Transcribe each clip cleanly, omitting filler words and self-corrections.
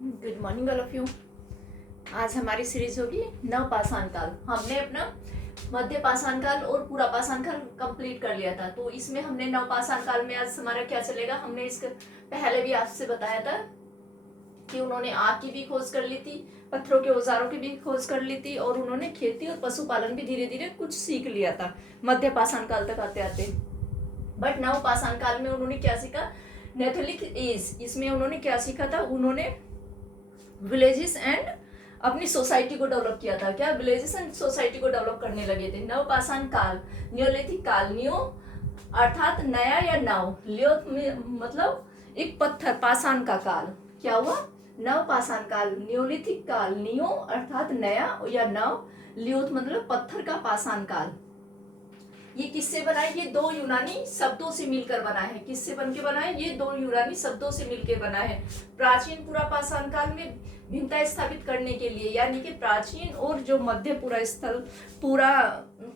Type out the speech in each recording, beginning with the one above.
Good morning all of you. आज हमारी series होगी नव पाषाण काल। हमने अपना मध्य पाषाण काल और पूरा पाषाण काल कंप्लीट कर लिया था, तो इसमें हमने नव पाषाण काल में आज हमारा क्या चलेगा। हमने इसके पहले भी आपसे बताया था कि उन्होंने आग की भी खोज कर ली थी, पत्थरों के औजारों की भी खोज कर ली थी, और उन्होंने खेती और पशुपालन भी धीरे धीरे कुछ सीख लिया था मध्य पाषाण काल तक आते आते। बट नव पाषाण काल में उन्होंने क्या सीखा, नेथोलिक एज, इसमें उन्होंने क्या सीखा था, उन्होंने विलेजेस एंड अपनी सोसाइटी को डेवलप किया था। क्या विलेजेस एंड सोसाइटी को डेवलप करने लगे थे। नव पाषाण काल, न्योलिथिक काल, न्यो अर्थात नया या नव, लियो मतलब एक पत्थर, पाषाण का काल। क्या हुआ, नव पाषाण काल, न्योलिथिक काल, नियो अर्थात नया या नव, लियोथ मतलब पत्थर का पाषाण काल। ये किससे बना है, ये दो यूनानी शब्दों से मिलकर बना है। किससे बनके बना है, ये दो यूनानी शब्दों से मिलकर बना है। प्राचीन पूरा पाषाण काल में भिन्नता स्थापित करने के लिए, यानी कि प्राचीन और जो मध्य पूरा स्थल पूरा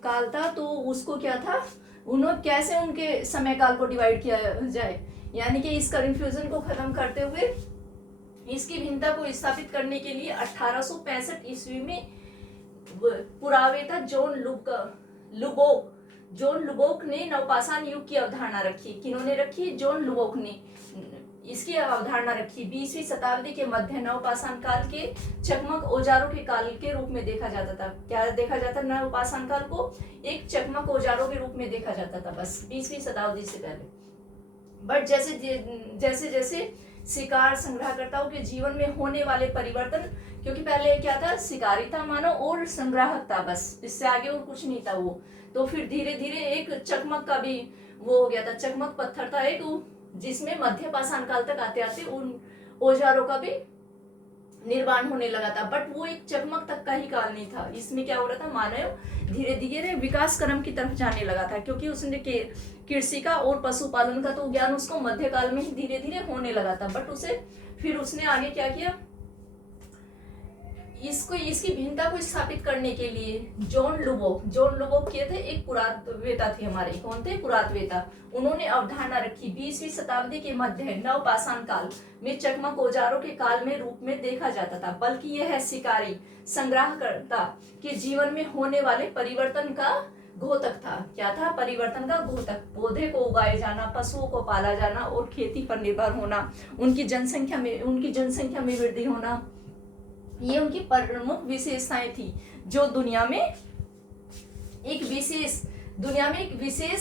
काल था, तो उसको क्या था, उन्होंने कैसे उनके समय काल को डिवाइड किया जाए, यानी कि इस कन्फ्यूजन को खत्म करते हुए इसकी भिन्नता को स्थापित करने के लिए 1865 ईस्वी में पुरावेता जॉन लुबोक ने नवपाषाण युग की अवधारणा रखी। किन्होंने रखी, जॉन लुबोक ने इसकी अवधारणा रखी। 20वीं शताब्दी के मध्य नवपाषाण काल के चकमक औजारों के काल के रूप में देखा जाता था। क्या देखा जाता, नवपाषाण काल को एक चकमक औजारों के रूप में देखा जाता था, बस 20वीं शताब्दी से पहले। बट जैसे जैसे शिकार संग्रहकर्ताओं के जीवन में होने वाले परिवर्तन, क्योंकि पहले क्या था, शिकारी था मानव और संग्राहक था, बस इससे आगे और कुछ नहीं था वो। तो फिर धीरे धीरे एक चकमक का भी वो हो गया था, चकमक पत्थर था एक, जिसमें मध्य पाषाण काल तक आते आते उन औजारों का भी निर्माण होने लगा था। बट वो एक चकमक तक का ही काल नहीं था। इसमें क्या हो रहा था, मानव धीरे धीरे विकास क्रम की तरफ जाने लगा था, क्योंकि उसने कृषि का और पशुपालन का तो ज्ञान उसको मध्य काल में ही धीरे धीरे होने लगा था। बट फिर उसने आगे क्या किया, इसकी भिन्नता को स्थापित करने के लिए जॉन लुबोक किए थे, एक पुरातत्ववेता थे हमारे। कौन थे, पुरातत्ववेता। उन्होंने अवधारणा रखी 20वीं शताब्दी के मध्य नव पाषाण काल में चकमक औजारों के काल में रूप में देखा जाता था, बल्कि यह शिकारी संग्रहकर्ता के जीवन में होने वाले परिवर्तन का घोतक था। क्या था, परिवर्तन का घोतक। पौधे को उगाए जाना, पशुओं को पाला जाना और खेती पर निर्भर होना, उनकी जनसंख्या में वृद्धि होना, ये उनकी प्रमुख विशेषताएं थी, जो दुनिया में एक विशेष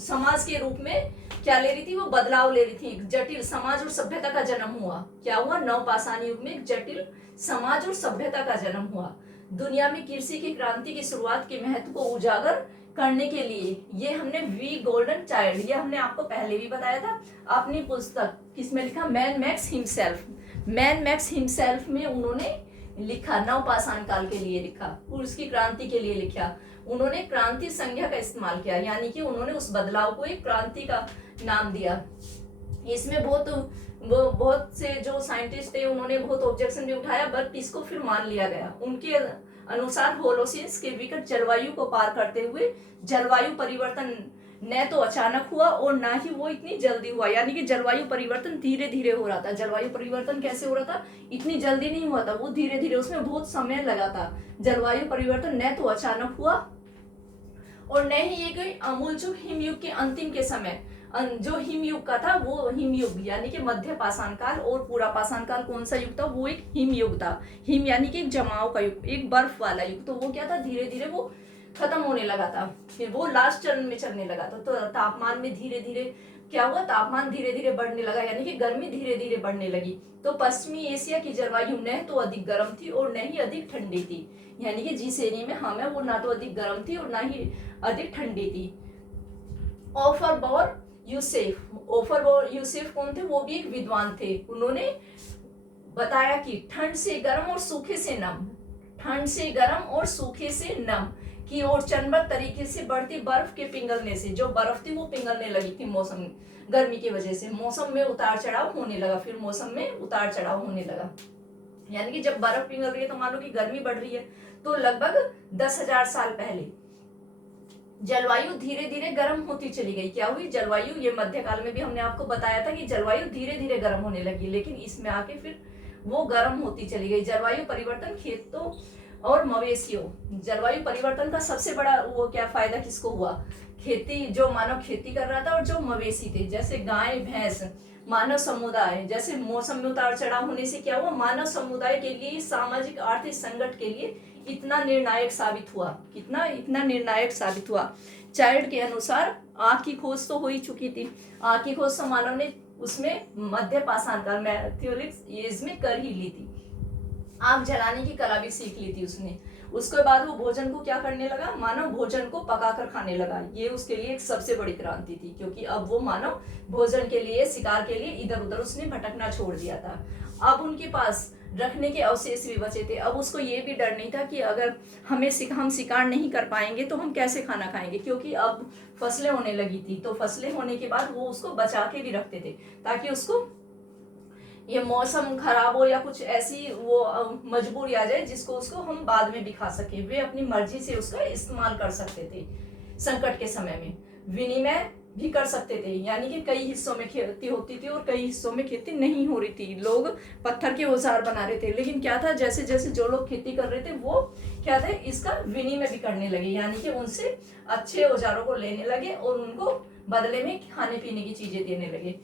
समाज के रूप में क्या ले रही थी, वो बदलाव ले रही थी। एक जटिल समाज और सभ्यता का जन्म हुआ। क्या हुआ, नवपाषाण युग में एक जटिल समाज और सभ्यता का जन्म हुआ। दुनिया में कृषि की क्रांति की शुरुआत के महत्व को उजागर करने के लिए ये हमने वी गोल्डन चाइल्ड, ये हमने आपको पहले भी बताया था अपनी पुस्तक किसमें लिखा, मैन मैक्स हिमसेल्फ में उन्होंने लिखा, नवपाषाण काल के लिए लिखा और उसकी क्रांति के लिए लिखा। उन्होंने क्रांति संज्ञा का इस्तेमाल किया, यानी कि उन्होंने उस बदलाव को एक क्रांति का नाम दिया। इसमें बहुत से जो साइंटिस्ट थे उन्होंने बहुत ऑब्जेक्शन भी उठाया, बट इसको फिर मान लिया गया। उनके अनुसार होलोसिस के विकट जलवायु को पार करते हुए जलवायु परिवर्तन न तो अचानक हुआ और ना ही वो इतनी जल्दी हुआ, यानी कि जलवायु परिवर्तन धीरे धीरे हो रहा था। जलवायु परिवर्तन कैसे हो रहा था, इतनी जल्दी नहीं हुआ था, वो धीरे धीरे, उसमें बहुत समय लगा था। जलवायु परिवर्तन न तो अचानक हुआ और न ही एक आमूलचूल हिमयुग के अंतिम के समय, जो हिमयुग का था वो हिमयुग, यानी कि मध्य पाषाण काल और पूरा पाषाण काल कौन सा युग था, वो एक हिमयुग था। हिम यानी कि एक जमाव का युग, एक बर्फ वाला युग। तो वो क्या था, धीरे धीरे वो खत्म होने लगा था, फिर वो लास्ट चरण में चलने लगा था। तो तापमान में धीरे धीरे क्या हुआ, तापमान धीरे धीरे बढ़ने लगा, यानी कि गर्मी धीरे धीरे बढ़ने लगी। तो पश्चिमी एशिया की जलवायु न तो अधिक गर्म थी और न ही अधिक ठंडी थी, यानी कि जिस एरिया में हम है वो ना तो अधिक गर्म थी और ना ही अधिक ठंडी थी। ओफरबोर यूसेफ कौन थे, वो भी एक विद्वान थे। उन्होंने बताया कि ठंड से गर्म और सूखे से नम की ओर चरणबद्ध तरीके से बढ़ती बर्फ के पिघलने से, जो बर्फ थी वो पिघलने लगी थी मौसम गर्मी की वजह से, मौसम में उतार चढ़ाव होने लगा। फिर मौसम में उतार चढ़ाव होने लगा, यानी कि जब बर्फ पिघल रही है तो मान लो कि गर्मी बढ़ रही है, तो लगभग 10,000 साल पहले जलवायु धीरे धीरे गर्म होती चली गई। क्या हुई, जलवायु, ये मध्यकाल में भी हमने आपको बताया था कि जलवायु धीरे धीरे गर्म होने लगी, लेकिन इसमें आके फिर वो गर्म होती चली गई। जलवायु परिवर्तन खेतों और मवेशियों, जलवायु परिवर्तन का सबसे बड़ा वो क्या फायदा किसको हुआ? खेती, जो मानव खेती कर रहा था और जो मवेशी थे, जैसे गाय भैंस, मानव समुदाय, जैसे मौसम में उतार चढ़ाव होने से क्या हुआ, मानव समुदाय के लिए, सामाजिक आर्थिक संकट के लिए इतना निर्णायक साबित हुआ। कितना? इतना निर्णायक साबित हुआ। चाइल्ड के अनुसार आग की खोज तो हो ही चुकी थी। आग की खोज तो मानव ने उसमें मध्य पाषाण काल में, मेसोलिथिक एज में कर ही ली थी। आग जलाने की कला भी सीख ली थी उसने। उसके बाद वो भोजन को क्या करने लगा, मानव भोजन को पकाकर खाने लगा। ये उसके लिए एक सबसे बड़ी क्रांति थी, क्योंकि अब वो मानव भोजन के लिए, शिकार के लिए इधर उधर उसने भटकना छोड़ दिया था। अब उनके पास रखने के अवशेष भी बचे थे। अब उसको ये भी डर नहीं था कि अगर हम शिकार नहीं कर पाएंगे तो हम कैसे खाना खाएंगे, क्योंकि अब फसलें होने लगी थी। तो फसलें होने के बाद वो उसको बचा के भी रखते थे, ताकि उसको ये मौसम खराब हो या कुछ ऐसी वो मजबूरी आ जाए जिसको उसको हम बाद में भी खा सके, वे अपनी मर्जी से उसका इस्तेमाल कर सकते थे। संकट के समय में विनिमय भी कर सकते थे, यानी कि कई हिस्सों में खेती होती थी और कई हिस्सों में खेती नहीं हो रही थी। लोग पत्थर के औजार बना रहे थे, लेकिन क्या था, जैसे जैसे जो लोग खेती कर रहे थे वो क्या थे, इसका विनिमय भी करने लगे, यानी कि उनसे अच्छे औजारों को लेने लगे और उनको बदले में खाने पीने की चीजें देने लगे।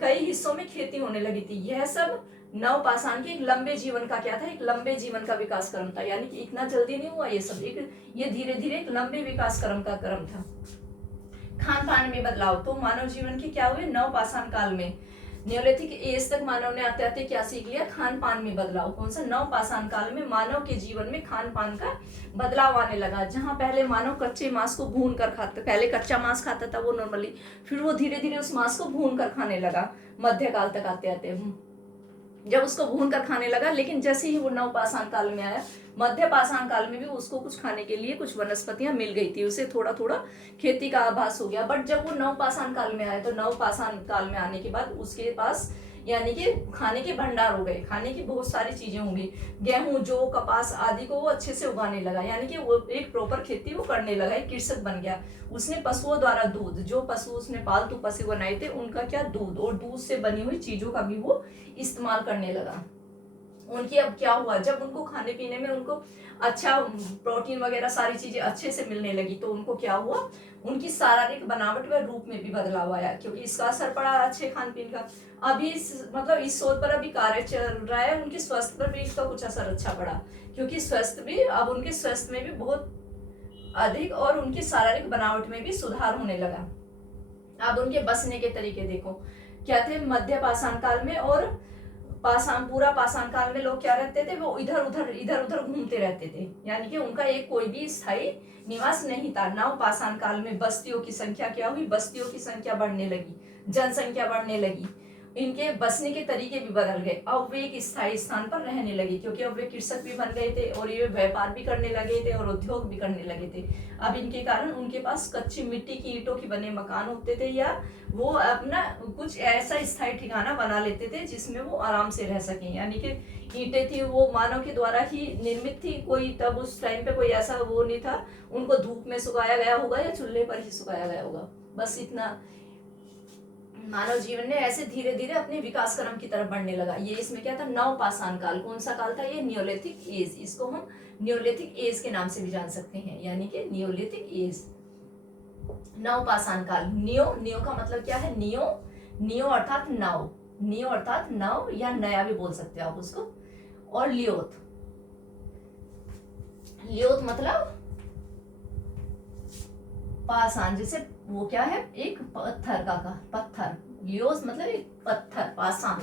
कई हिस्सों में खेती होने लगी थी। यह सब नवपाषाण के एक लंबे जीवन का क्या था, एक लंबे जीवन का विकास क्रम था, यानी कि इतना जल्दी नहीं हुआ ये सब, ये धीरे धीरे एक लंबे विकास क्रम का क्रम था। खान पान में बदलाव तो मानव जीवन के क्या हुए, नवपाषाण काल में, न्योलिथिक एज तक मानव ने आते आते क्या सीख लिया, खान पान में बदलाव। कौन सा? नवपाषाण काल में मानव के जीवन में खान पान का बदलाव आने लगा। जहां पहले मानव कच्चे मांस को भून कर खाता, पहले कच्चा मांस खाता था वो नॉर्मली, फिर वो धीरे धीरे उस मांस को भून कर खाने लगा। मध्यकाल तक आते आते जब उसको भून कर खाने लगा, लेकिन जैसे ही वो नवपाषाण काल में आया, मध्य पाषाण काल में भी उसको कुछ खाने के लिए कुछ वनस्पतियां मिल गई थी, उसे थोड़ा थोड़ा खेती का आभास हो गया। बट जब वो नवपाषाण काल में आया, तो नवपाषाण काल में आने के बाद उसके पास यानी कि खाने के भंडार हो गए, खाने की बहुत सारी चीजें होंगी। गेहूं, जौ, कपास आदि को वो अच्छे से उगाने लगा, यानी कि वो एक प्रॉपर खेती वो करने लगा, एक कृषक बन गया। उसने पशुओं द्वारा दूध, जो पशु उसने पालतू पशु बनाए थे उनका क्या, दूध, और दूध से बनी हुई चीजों का भी वो इस्तेमाल करने लगा। उनकी अब क्या हुआ, जब उनको खाने पीने में उनको अच्छा प्रोटीन वगैरह सारी चीजें अच्छे से मिलने लगी, तो उनको क्या हुआ, उनकी शारीरिक बनावट व रूप में भी बदलाव आया, क्योंकि इसका असर पड़ा अच्छे खान पीन का। अभी मतलब इस शोध पर अभी कार्य चल रहा है, उनके स्वास्थ्य पर भी इसका कुछ असर अच्छा पड़ा, क्योंकि स्वास्थ्य भी अब उनके स्वास्थ्य में भी बहुत अधिक और उनकी शारीरिक बनावट में भी सुधार होने लगा। अब उनके बसने के तरीके देखो क्या थे, मध्य पाषाण काल में और पूरा पाषाण काल में लोग क्या रहते थे, वो इधर उधर घूमते रहते थे, यानी कि उनका एक कोई भी स्थायी निवास नहीं था। नव पाषाण काल में बस्तियों की संख्या क्या हुई, बस्तियों की संख्या बढ़ने लगी, जनसंख्या बढ़ने लगी, इनके बसने के तरीके भी बदल गए। अब वे एक स्थायी स्थान पर रहने लगे, क्योंकि अब वे कृषक भी बन गए थे और ये व्यापार भी करने लगे थे और उद्योग भी करने लगे थे। अब इनके कारण उनके पास कच्ची मिट्टी की ईंटों के बने मकान होते थे, या वो अपना कुछ ऐसा स्थायी ठिकाना बना लेते थे जिसमें वो आराम से रह सकें, यानी कि ईंटें थी वो मानव के द्वारा ही निर्मित थी, कोई तब उस टाइम पे कोई ऐसा वो नहीं था, उनको धूप में सुखाया गया होगा या चूल्हे पर ही सुखाया गया होगा, बस इतना। मानव जीवन ने ऐसे धीरे धीरे अपने विकास क्रम की तरफ बढ़ने लगा। ये इसमें क्या था, नवपाषाण काल। कौन सा काल था ये, न्योलिथिक एज। इसको हम न्योलिथिक एज के नाम से भी जान सकते हैं, यानी कि न्योलिथिक एज, नवपाषाण काल। नियो का मतलब क्या है, नियो अर्थात नव, नियो अर्थात नव या नया भी बोल सकते हो आप उसको, और लियोथ मतलब पाषाण, जैसे वो क्या है, एक पत्थर का पत्थर, लियोस मतलब एक पत्थर, पाषाण।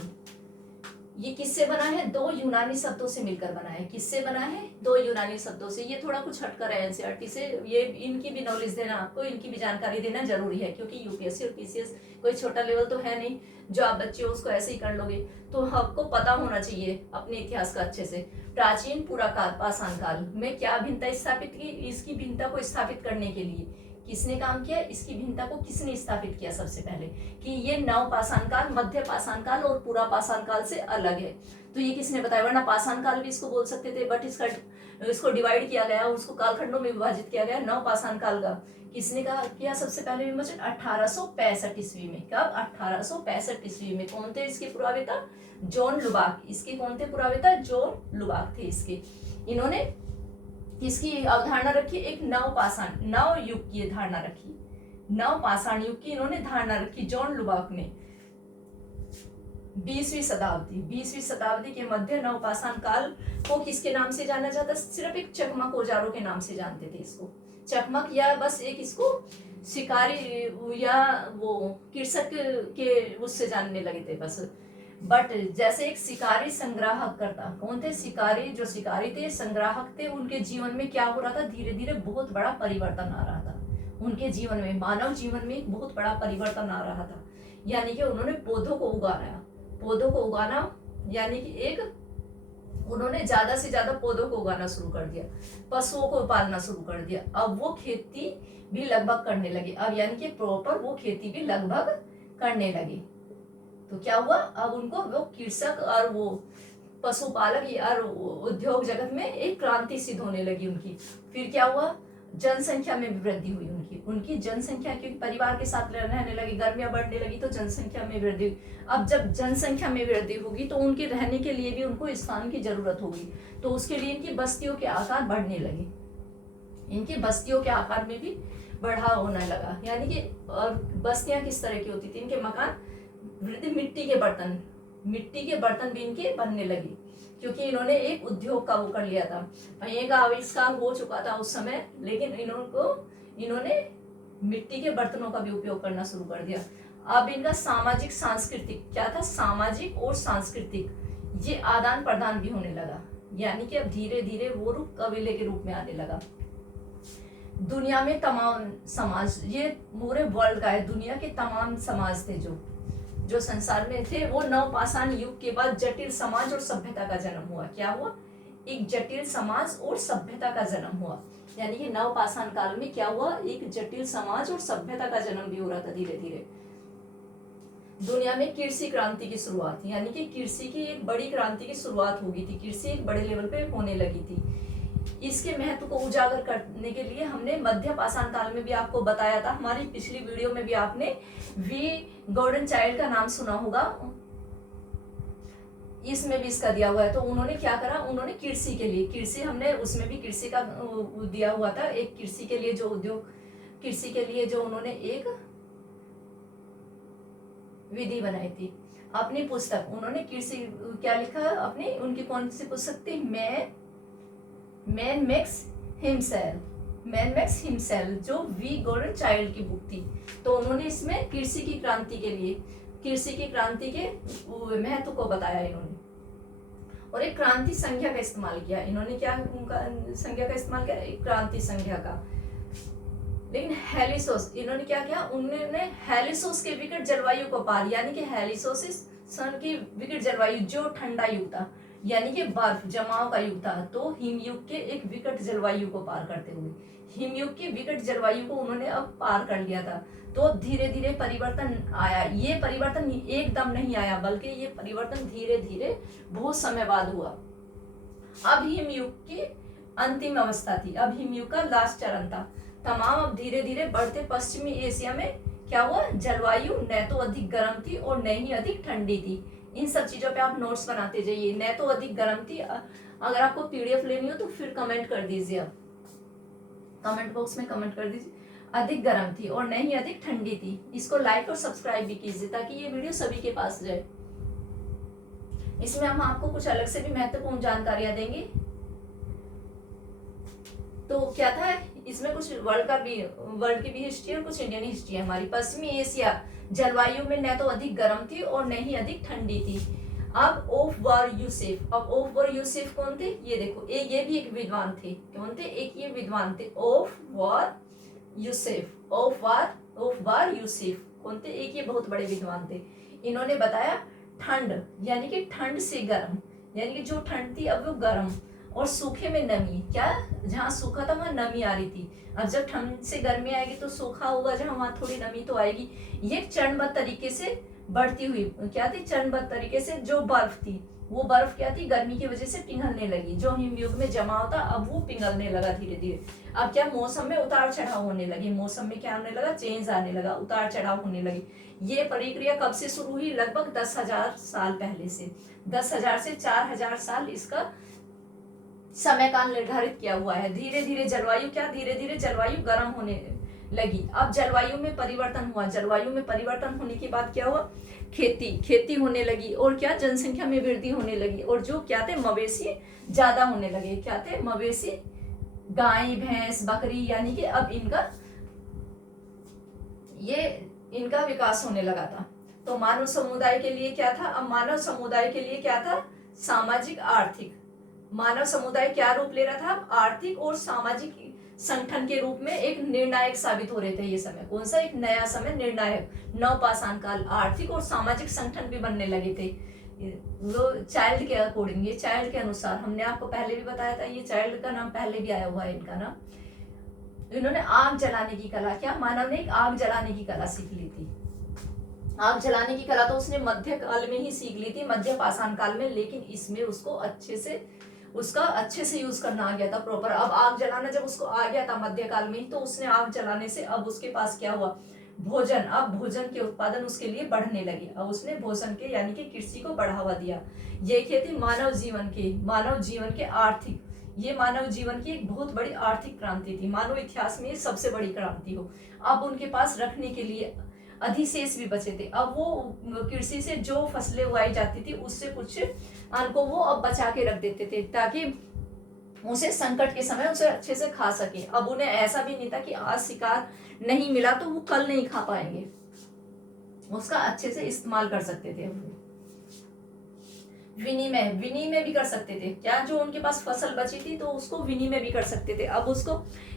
ये किससे बना है, दो यूनानी शब्दों से मिलकर बना है। किससे बना है, दो यूनानी शब्दों से। ये थोड़ा कुछ हटकर है एनसीईआरटी से, ये इनकी भी नॉलेज देना आपको, इनकी भी जानकारी देना जरूरी है, क्योंकि यूपीएससी और पीसीएस कोई छोटा लेवल तो है नहीं जो आप बच्चे हो उसको ऐसे ही कर लोगे, तो आपको पता होना चाहिए अपने इतिहास का अच्छे से। प्राचीन पुराकाल पाषाण काल में क्या भिन्नता स्थापित की, इसकी भिन्नता को स्थापित करने के लिए किसने काम किया, इसकी भिन्नता को किसने स्थापित किया सबसे पहले, कि ये नव पाषाण काल, मध्य पाषाण काल और पूरा पाषाण काल से अलग है। तो ये किसने बताया, वरना पाषाण काल भी इसको बोल सकते थे, बट इसको डिवाइड किया गया, उसको कालखंडों में विभाजित किया गया। नव पाषाण काल का इसने कहा किया सबसे पहले विमोचन 1865 ईस्वी में। कब? 1865 ईस्वी में। कौन थे इसके पुरावेता? जॉन लुबाक। इसके कौन थे पुरावेता? जॉन लुबाक थे इसके। इन्होंने किसकी अवधारणा रखी? एक नवपाषाण नव युग की धारणा रखी। नवपाषाण युग की इन्होंने धारणा रखी जॉन लुबाक ने। 20वीं शताब्दी के मध्य नवपाषाण काल को किसके नाम से जाना जाता? सिर्फ एक चकमक औजारों के नाम से जानते थे इसको। चकमक या बस एक इसको शिकारी या वो कृषक के उससे जानने लगे थे बस। बट जैसे एक शिकारी संग्राहक करता, कौन थे? शिकारी, जो शिकारी थे, संग्राहक थे, उनके जीवन में क्या हो रहा था? धीरे धीरे बहुत बड़ा परिवर्तन आ रहा था उनके जीवन में, मानव जीवन में एक बहुत बड़ा परिवर्तन आ रहा था। यानी कि उन्होंने पौधों को उगाना, यानी कि एक उन्होंने ज्यादा से ज्यादा पौधों को उगाना शुरू कर दिया, पशुओं को पालना शुरू कर दिया। अब वो खेती भी लगभग करने लगे, अब यानी कि प्रॉपर वो खेती भी लगभग करने लगे। तो क्या हुआ? अब उनको वो कृषक और वो पशुपालक और उद्योग जगत में एक क्रांति सिद्ध होने लगी उनकी। फिर क्या हुआ? जनसंख्या में भी वृद्धि हुई उनकी जनसंख्या, क्योंकि परिवार के साथ रहने लगे, गर्मियां बढ़ने लगी तो जनसंख्या में वृद्धि हुई। अब जब जनसंख्या में वृद्धि होगी तो उनके रहने के लिए भी उनको स्थान की जरूरत होगी, तो उसके लिए इनकी बस्तियों के आकार बढ़ने लगे, इनकी बस्तियों के आकार में भी बढ़ाव होने लगा। यानी कि और बस्तियां किस तरह की होती थी? इनके मकान मिट्टी के बर्तन भी इनके बनने लगे, क्योंकि इन्होंने एक उद्योग का वो कर लिया था। पहिए का आविष्कार हो चुका था उस समय, लेकिन इन्होंने मिट्टी के बर्तनों का भी उपयोग करना शुरू कर दिया। अब इनका सामाजिक सांस्कृतिक क्या था? सामाजिक और सांस्कृतिक ये आदान प्रदान भी होने लगा, यानी कि अब धीरे धीरे वो रूप कबीले के रूप में आने लगा। दुनिया में तमाम समाज, ये पूरे वर्ल्ड का है, दुनिया के तमाम समाज थे जो संसार में थे, वो नवपाषाण युग के बाद जटिल समाज और सभ्यता का जन्म हुआ। क्या हुआ? एक जटिल समाज और सभ्यता का जन्म हुआ। यानी कि नवपाषाण काल में क्या हुआ? एक जटिल समाज और सभ्यता का जन्म भी हो रहा था धीरे धीरे। दुनिया में कृषि क्रांति की शुरुआत, यानी कि कृषि की एक बड़ी क्रांति की शुरुआत हो गई थी, कृषि एक बड़े लेवल पे होने लगी थी। इसके महत्व को उजागर करने के लिए हमने मध्य पाषाण काल में भी आपको बताया था, हमारी पिछली वीडियो में भी आपने वी गॉर्डन चाइल्ड का नाम सुना होगा, इसमें भी इसका दिया हुआ है। तो उन्होंने क्या करा? उन्होंने कृषि के लिए, कृषि हमने उसमें भी कृषि का दिया हुआ था, एक कृषि के लिए जो उद्योग, कृषि के लिए जो उन्होंने एक विधि बनाई थी। अपनी पुस्तक उन्होंने कृषि क्या लिखा अपनी, उनकी कौन सी पुस्तक थी? मैन मेक्स हिमसेल्फ, जो वी गॉर्डन चाइल्ड की बुक थी। तो उन्होंने इसमें कृषि की क्रांति के महत्व को बताया इन्होंने, और एक क्रांति संज्ञा का इस्तेमाल किया इन्होंने। क्या संज्ञा का इस्तेमाल किया? एक क्रांति संज्ञा का। लेकिन हेलिसोस, इन्होंने क्या किया? उन्होंने हेलिसोस के विकट जलवायु को पार, यानी कि हेलिसोसिस सन की विकट जलवायु जो ठंडा युग था, यानी कि बर्फ जमाव का युग था, तो हिमयुग के एक विकट जलवायु को पार करते हुए, हिमयुग की विकट जलवायु को उन्होंने अब पार कर लिया था। तो अब धीरे धीरे परिवर्तन आया। ये परिवर्तन एकदम नहीं आया, बल्कि ये परिवर्तन धीरे धीरे बहुत समय बाद हुआ। अब हिमयुग की अंतिम अवस्था थी, अब हिमयुग का लास्ट चरण था। तमाम अब धीरे धीरे बढ़ते पश्चिमी एशिया में क्या हुआ? जलवायु न तो अधिक गर्म थी और न ही अधिक ठंडी थी। इन सब चीजों पे आप नोट्स बनाते जाइए। न तो अधिक गर्म थी, अगर आपको पीडीएफ लेनी हो तो फिर कमेंट कर दीजिए, आप कमेंट बॉक्स में कमेंट कर दीजिए। अधिक गर्म थी और न ही अधिक ठंडी थी। इसको लाइक और सब्सक्राइब भी कीजिए ताकि ये वीडियो सभी के पास जाए। इसमें हम आपको कुछ अलग से भी महत्वपूर्ण जानकारियां देंगे। तो क्या था इसमें? कुछ वर्ल्ड की भी हिस्ट्री और कुछ इंडियन हिस्ट्री है हमारी। पश्चिमी एशिया जलवायु में न तो अधिक गर्म थी और न ही अधिक ठंडी थी। अब ऑफ वार यूसेफ कौन थे? ये देखो, ये भी एक विद्वान थे। कौन थे? एक ये विद्वान थे, ऑफ वार यूसेफ कौन थे? एक ये बहुत बड़े विद्वान थे। इन्होंने बताया ठंड, यानी कि ठंड से गर्म, यानी कि जो ठंड थी अब वो गर्म, और सूखे में नमी। क्या? जहाँ सूखा था वहां नमी आ रही थी। अब जब ठंड से गर्मी आएगी तो सूखा होगा, जहाँ वहां थोड़ी नमी तो आएगी। ये चरणबद्ध तरीके से बढ़ती हुई क्या थी? चरणबद्ध तरीके से जो बर्फ थी, वो बर्फ क्या थी, गर्मी की वजह से पिघलने लगी। जो हिमयुग में जमा होता अब वो पिघलने लगा धीरे धीरे। अब क्या, मौसम में उतार चढ़ाव होने लगे, मौसम में क्या होने लगा, चेंज आने लगा, उतार चढ़ाव होने लगी। ये प्रक्रिया कब से शुरू हुई, लगभग 10,000 साल पहले से। 10,000 से 4,000 साल इसका समय काल निर्धारित किया हुआ है। धीरे धीरे जलवायु क्या, धीरे धीरे जलवायु गर्म होने लगी। अब जलवायु में परिवर्तन हुआ, जलवायु में परिवर्तन होने के बाद क्या हुआ, खेती होने लगी, और क्या, जनसंख्या में वृद्धि होने लगी, और जो क्या थे, मवेशी ज्यादा होने लगे। क्या थे, मवेशी, गाय भैंस बकरी, यानी कि अब इनका विकास होने लगा था। तो मानव समुदाय के लिए क्या था, अब मानव समुदाय के लिए क्या था, सामाजिक आर्थिक। मानव समुदाय क्या रूप ले रहा था, आर्थिक और सामाजिक संगठन के रूप में एक निर्णायक साबित हो रहे थे। ये समय कौन सा, एक नया समय, निर्णायक, नवपाषाण काल। आर्थिक और सामाजिक संगठन भी बनने लगे थे वो चाइल्ड के अकॉर्डिंग, ये चाइल्ड के अनुसार। हमने आपको पहले भी बताया था, ये चाइल्ड का नाम पहले भी आया हुआ है इनका नाम। इन्होंने आग जलाने की कला, क्या, मानव ने एक आग जलाने की कला सीख ली थी। आग जलाने की कला तो उसने मध्य काल में ही सीख ली थी, मध्य पाषाण काल में, लेकिन इसमें उसको अच्छे से यूज करना आ गया था प्रॉपर। अब आग जलाना जब उसको आ गया था मध्यकाल में, तो उसने आग जलाने से अब उसके पास क्या हुआ, भोजन, अब भोजन के उत्पादन उसके लिए बढ़ने लगे। अब उसने भोजन के यानी कि कृषि को बढ़ावा दिया। ये क्या थी, मानव जीवन के आर्थिक, ये मानव जीवन की एक बहुत बड़ी आर्थिक क्रांति थी। मानव इतिहास में ये सबसे बड़ी क्रांति हो। अब उनके पास रखने के लिए अधिशेष भी बचे थे। अब वो कृषि से जो फसलें उगाई जाती थी उससे कुछ अन्न को वो अब बचा के रख देते थे, ताकि उसे संकट के समय उसे अच्छे से खा सके। अब उन्हें ऐसा भी नहीं था कि आज शिकार नहीं मिला तो वो कल नहीं खा पाएंगे, उसका अच्छे से इस्तेमाल कर सकते थे। विनिमय भी कर सकते थे, क्या, जो उनके पास फसल बची थी तो उसको विनिमय भी कर सकते थे। अब उसको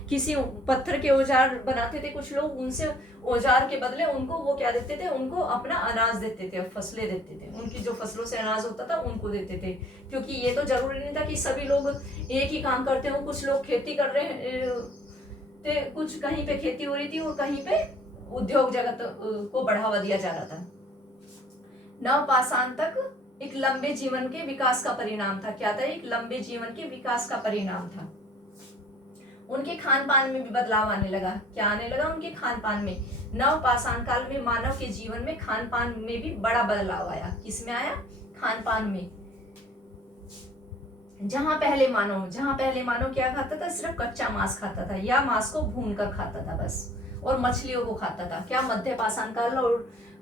किसी पत्थर के औजार बनाते थे कुछ लोग, उनसे औजार के बदले उनको वो क्या देते थे, उनको अपना अनाज देते थे, फसलें देते थे, उनकी जो फसलों से अनाज होता था उनको देते थे। क्योंकि ये तो जरूरी नहीं था कि सभी लोग एक ही काम करते हो, कुछ लोग खेती कर रहे थे, कुछ कहीं पे खेती हो रही थी और कहीं पे उद्योग जगत को बढ़ावा दिया जा रहा था। नवपाषाण तक एक लंबे जीवन के विकास का परिणाम था। क्या था, एक लंबे जीवन के विकास का परिणाम था। उनके खान पान में भी बदलाव आने लगा। क्या आने लगा, उनके खान पान में। नवपाषाण काल में मानव के जीवन में खान पान में भी बड़ा बदलाव आया। किसमें आया, खान पान में। जहां पहले मानव क्या खाता था, सिर्फ कच्चा मांस खाता था या मांस को भून कर खाता था बस, और मछलियों को खाता था। क्या, मध्य पाषाण काल और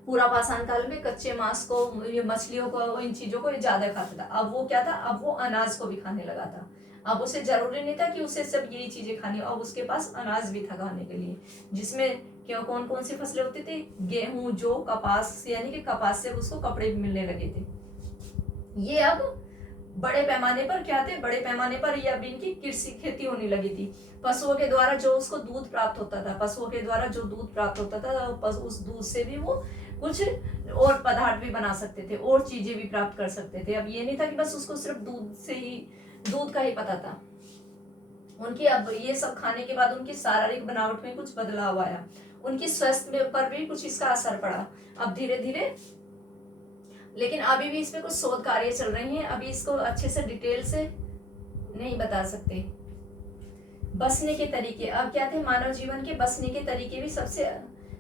पूरा पाषाण काल में कच्चे मांस को, ये मछलियों को, इन चीजों को ज्यादा खाता था। अब वो क्या था, अब वो अनाज को भी खाने लगा था। अब उसे जरूरी नहीं था कि उसे सब यही चीजें खानी, अब उसके पास अनाज भी था खाने के लिए, जिसमें क्या, कौन कौन सी फसलें होती थी, गेहूं, जौ, कपास, यानी कि कपास से उसको कपड़े भी मिलने लगे थे। ये अब बड़े पैमाने पर क्या थे, बड़े पैमाने पर ये अब इनकी कृषि खेती होने लगी थी। पशुओं के द्वारा जो उसको दूध प्राप्त होता था, उस दूध से भी वो कुछ और पदार्थ भी बना सकते थे, और चीजें भी प्राप्त कर सकते थे। अब ये नहीं था कि बस उसको सिर्फ दूध का ही पता था। उनकी अब ये सब खाने के बाद उनकी शारीरिक बनावट में कुछ बदलाव आया, उनकी स्वास्थ्य पर भी कुछ इसका असर पड़ा। अब धीरे धीरे, लेकिन अभी भी इस पे कुछ शोध कार्य चल रहे हैं, अभी इसको अच्छे से डिटेल से नहीं बता सकते। बसने के तरीके, अब क्या थे, मानव जीवन के बसने के तरीके भी सबसे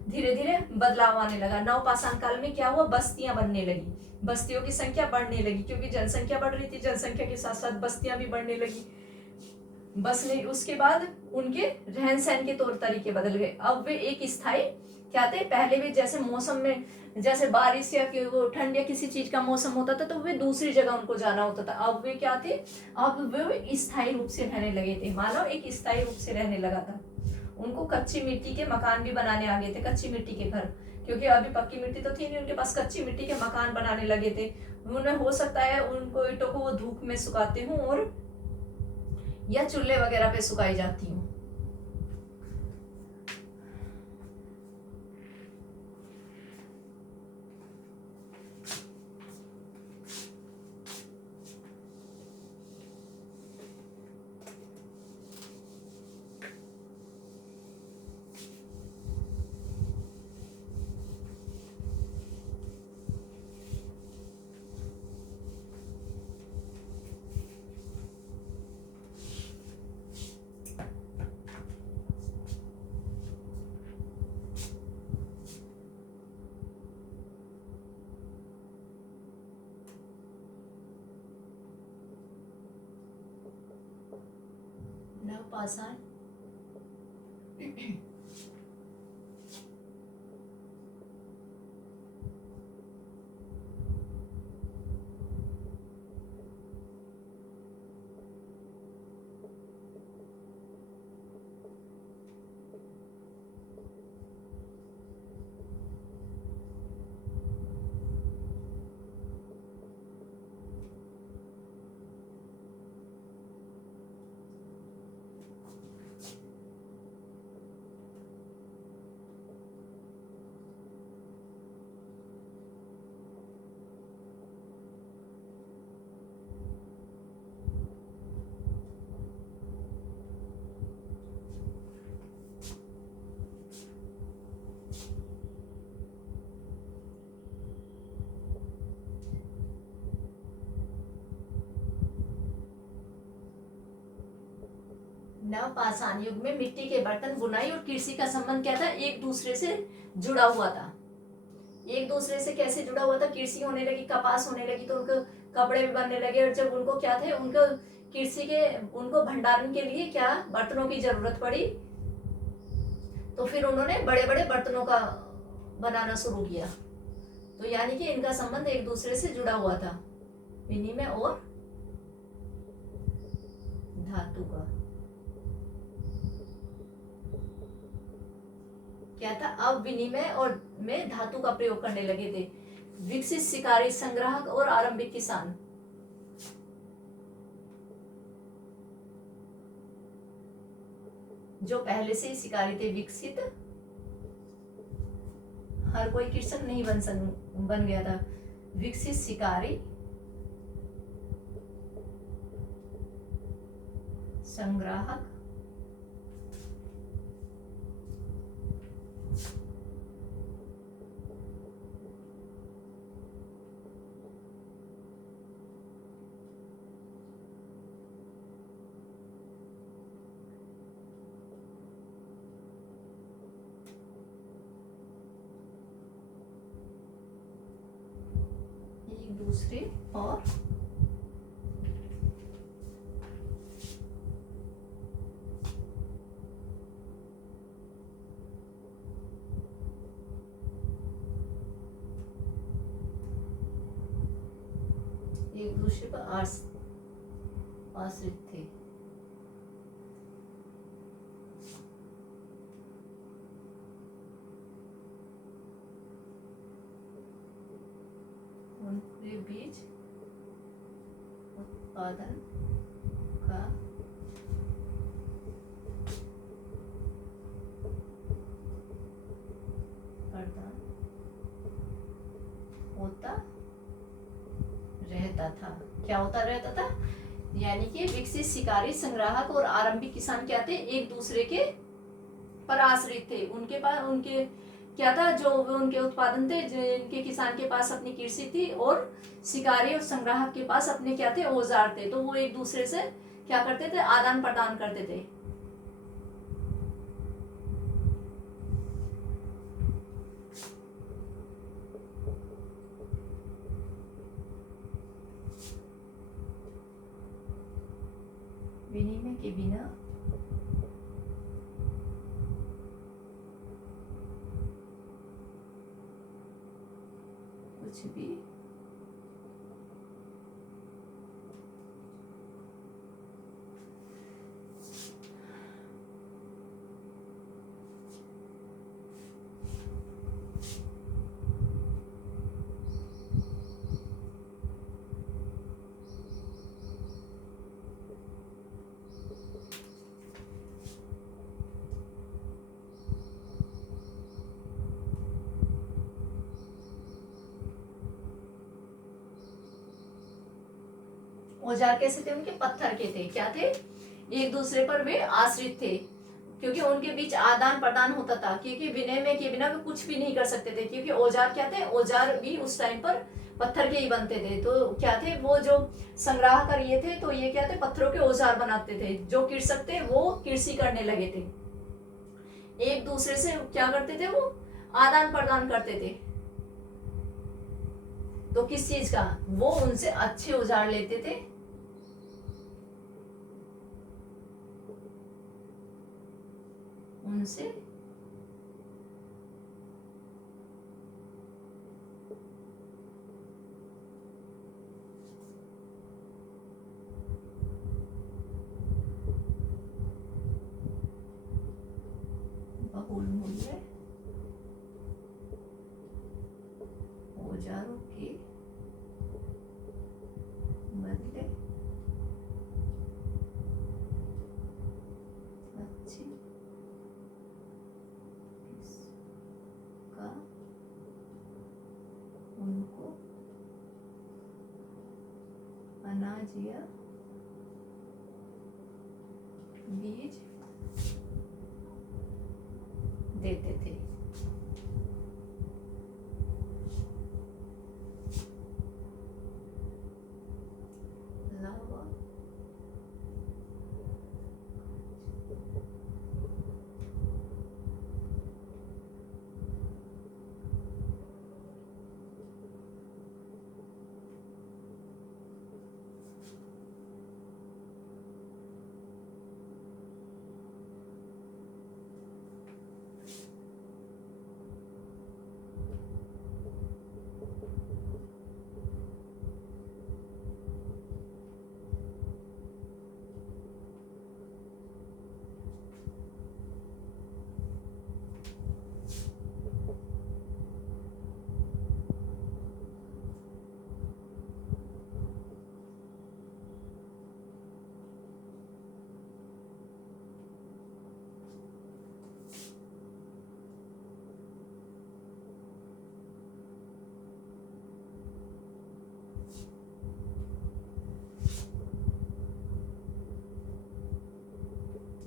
धीरे धीरे बदलाव आने लगा। नवपाषाण काल में क्या हुआ, बस्तियां बनने लगी, बस्तियों की संख्या बढ़ने लगी, क्योंकि जनसंख्या बढ़ रही थी, जनसंख्या के साथ साथ बस्तियां भी बढ़ने लगी। बसने, उसके बाद उनके रहन सहन के तौर तरीके बदल गए। अब वे एक स्थायी क्या थे, पहले भी जैसे मौसम में, जैसे बारिश या ठंड या किसी चीज का मौसम होता था तो वे दूसरी जगह उनको जाना होता था। अब वे क्या थे, अब वे स्थायी रूप से रहने लगे थे, मानव एक स्थायी रूप से रहने लगा था। उनको कच्ची मिट्टी के मकान भी बनाने आ गए थे, कच्ची मिट्टी के घर, क्योंकि अभी पक्की मिट्टी तो थी नहीं उनके पास, कच्ची मिट्टी के मकान बनाने लगे थे। उन्हें हो सकता है उनको ईंटों को वो धूप में सुखाते हूँ और या चूल्हे वगैरह पे सुखाई जाती हूँ। नवपाषाण नवपाषाण युग में मिट्टी के बर्तन, बुनाई और कृषि का संबंध क्या था? एक दूसरे से जुड़ा हुआ था। एक दूसरे से कैसे जुड़ा हुआ था? कृषि होने लगी, कपास होने लगी तो उनको कपड़े भी बनने लगे, और जब उनको क्या थे, उनको कृषि के उनको भंडारण के लिए क्या बर्तनों की जरूरत पड़ी, तो फिर उन्होंने बड़े बड़े बर्तनों का बनाना शुरू किया। तो यानी कि इनका संबंध एक दूसरे से जुड़ा हुआ था, विनिमय और धातु का। क्या था? अब विनिमय और में धातु का प्रयोग करने लगे थे। विकसित शिकारी, संग्राहक और आरंभिक किसान। जो पहले से ही शिकारी थे, विकसित, हर कोई कृषक नहीं बन गया था। विकसित शिकारी, संग्राहक, एक दूसरे और एक दूसरे पर आश्रित थे। उनके बीच उत्पादन का प्रदान होता रहता था। क्या होता रहता था? यानी कि विकसित शिकारी, संग्राहक और आरंभिक किसान क्या थे? एक दूसरे के पर आश्रित थे। उनके पास उनके क्या था? जो उनके उत्पादन थे, जिनके किसान के पास अपनी कृषि थी, और शिकारी और संग्राहक के पास अपने क्या थे? औजार थे। तो वो एक दूसरे से क्या करते थे? आदान प्रदान करते थे। विनिमय के बिना कुछ भी औजार कैसे थे? उनके पत्थर के थे। क्या थे? एक दूसरे पर वे आश्रित थे, क्योंकि उनके बीच आदान प्रदान होता था। क्योंकि विनिमय के बिना वे कुछ भी नहीं कर सकते थे, क्योंकि औजार क्या थे? औजार भी उस टाइम पर पत्थर के ही बनते थे। तो क्या थे? वो जो संग्रह कर ये थे, तो ये क्या थे? पत्थरों के औजार बनाते थे। जो कृषक थे वो कृषि करने लगे थे, एक दूसरे से क्या करते थे? वो आदान प्रदान करते थे। तो किस चीज का? वो उनसे अच्छे औजार लेते थे, उनसे बहुल मूल्य औजारों के बदले अच्छी इसका उनको अनाज या बीज देते थे। लावा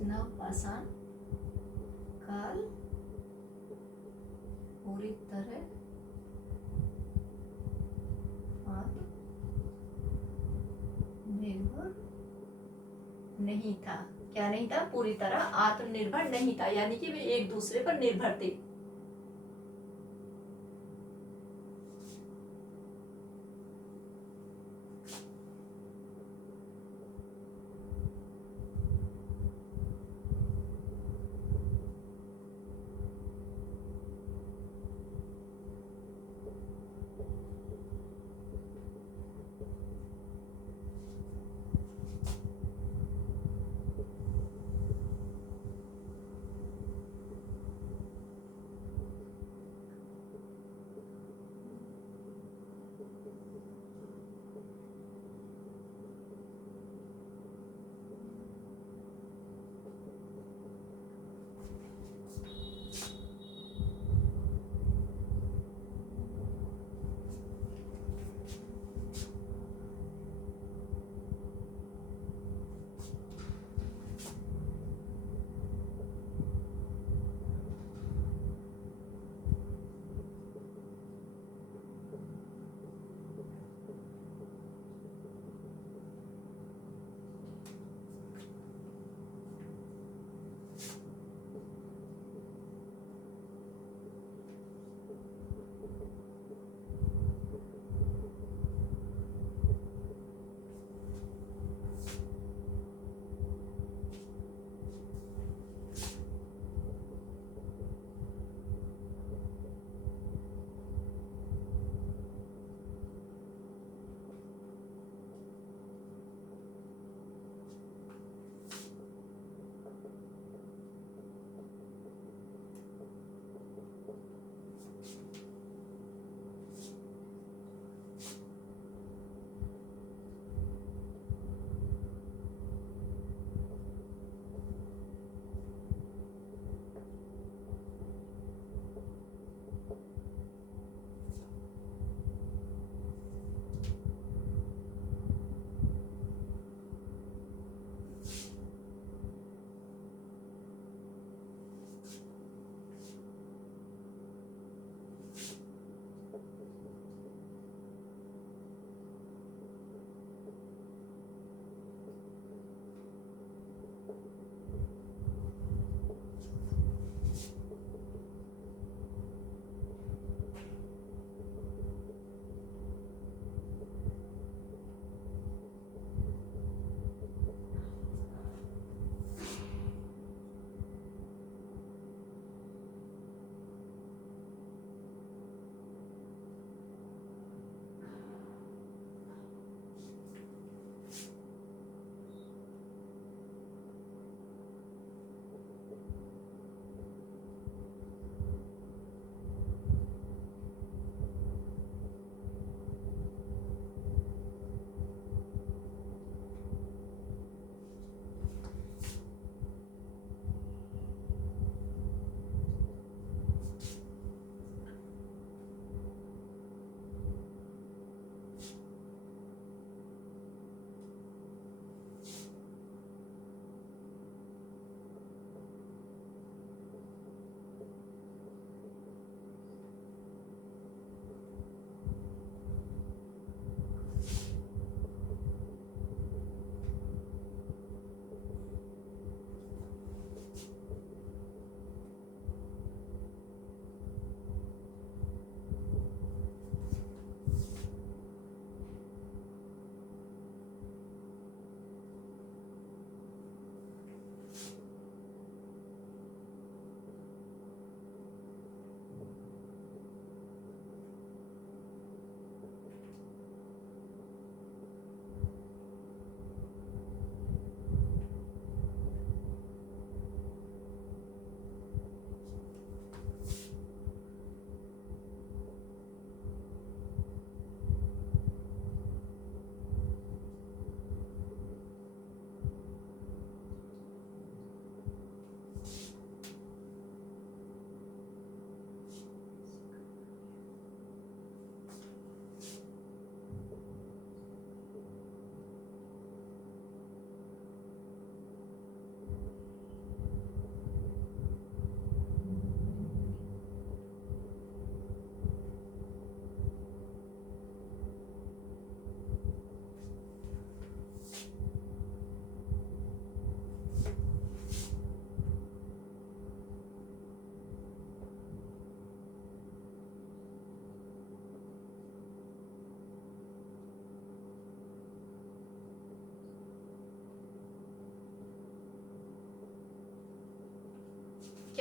नवपाषाण काल पूरी तरह आत्मनिर्भर नहीं था। क्या नहीं था? पूरी तरह आत्मनिर्भर नहीं था, यानी कि वे एक दूसरे पर निर्भर थे।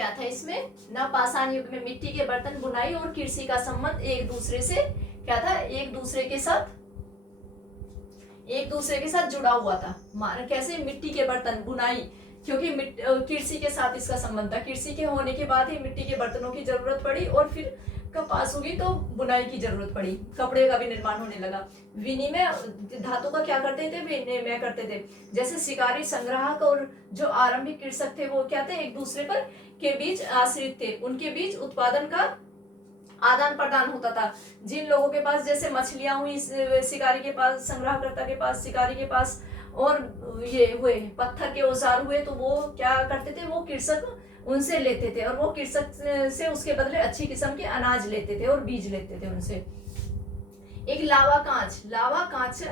क्या था इसमें, नवपाषाण युग में मिट्टी के बर्तन, बुनाई और कृषि का संबंध एक दूसरे से क्या था, एक दूसरे के साथ जुड़ा हुआ था। कैसे, मिट्टी के बर्तन, बुनाई, क्योंकि कृषि के साथ इसका संबंध था। कृषि के होने के बाद ही मिट्टी के बर्तनों की जरूरत पड़ी और फिर कपास होगी तो बुनाई की जरूरत पड़ी, कपड़े का भी निर्माण होने लगा। विनिमय, धातु का क्या करते थे, विनिमय करते थे। जैसे शिकारी, संग्राहक और जो आरंभिक कृषक थे वो क्या थे, एक दूसरे पर के बीच आश्रित थे, उनके बीच उत्पादन का आदान प्रदान होता था। जिन लोगों के पास जैसे मछलियां हुई, शिकारी के पास, संग्रहकर्ता के पास, शिकारी के पास, और ये हुए पत्थर के औजार हुए, तो वो क्या करते थे, वो कृषक उनसे लेते थे और वो कृषक से उसके बदले अच्छी किस्म के अनाज लेते थे और बीज लेते थे उनसे। एक लावा कांच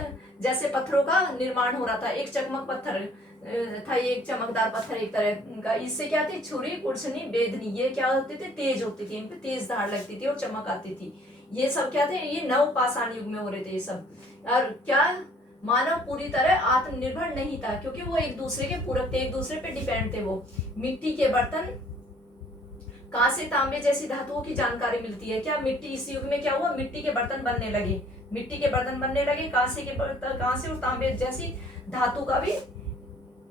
जैसे पत्थरों का निर्माण हो रहा था। एक चकमक पत्थर था, एक चमकदार पत्थर एक तरह का। इससे क्या थी, छुरी, कुर्सनी, बेदनी, ये क्या होते थे, तेज होती थी, इन पे तेज धार लगती थी और चमक आती थी। ये सब क्या थे, ये नवपाषाण युग में हो रहे थे ये सब। और क्या, मानव पूरी तरह आत्मनिर्भर नहीं था, क्योंकि वो एक दूसरे के पूरक थे, एक दूसरे पे डिपेंड थे। वो मिट्टी के बर्तन, कांसे, तांबे जैसी धातुओं की जानकारी मिलती है। क्या मिट्टी, इस युग में क्या हुआ, मिट्टी के बर्तन बनने लगे, कांसे और तांबे जैसी धातु का भी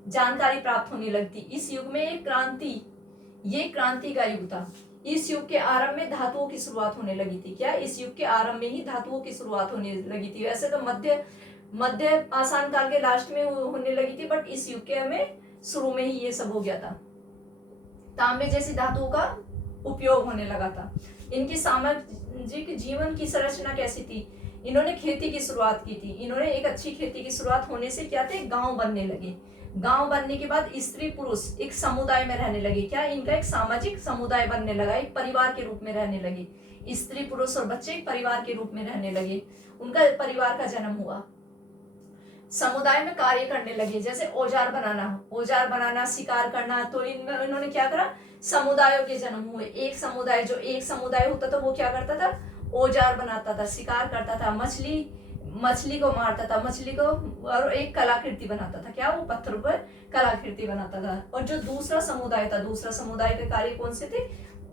जानकारी प्राप्त होने लगती। इस युग में ये क्रांति का युग था। इस युग के आरंभ में धातुओं की शुरुआत होने लगी थी। क्या, इस युग के आरंभ में ही धातुओं की शुरुआत होने लगी थी। वैसे तो मध्य पाषाण काल के लास्ट में होने लगी थी, बट इस युग के में शुरू में ही ये सब हो गया था। तांबे जैसी धातुओं का उपयोग होने लगा था। इनकी सामाजिक जीवन की संरचना कैसी थी, इन्होंने खेती की शुरुआत की थी। इन्होंने एक अच्छी खेती की शुरुआत होने से क्या थे, गांव बनने लगे। गांव बनने के बाद स्त्री पुरुष एक समुदाय में रहने लगे। क्या, इनका एक सामाजिक समुदाय बनने लगा, एक परिवार के रूप में रहने लगे। स्त्री पुरुष और बच्चे एक परिवार के रूप में रहने लगे, उनका परिवार का जन्म हुआ। समुदाय में कार्य करने लगे, जैसे औजार बनाना, शिकार करना। तो इन्होंने क्या करा, समुदायों के जन्म हुए। एक समुदाय होता था वो क्या करता था, औजार बनाता था, शिकार करता था, मछली को मारता था, और एक कलाकृति बनाता था। क्या, वो पत्थरों पर कलाकृति बनाता था। और जो दूसरा समुदाय के कार्य कौन से थे,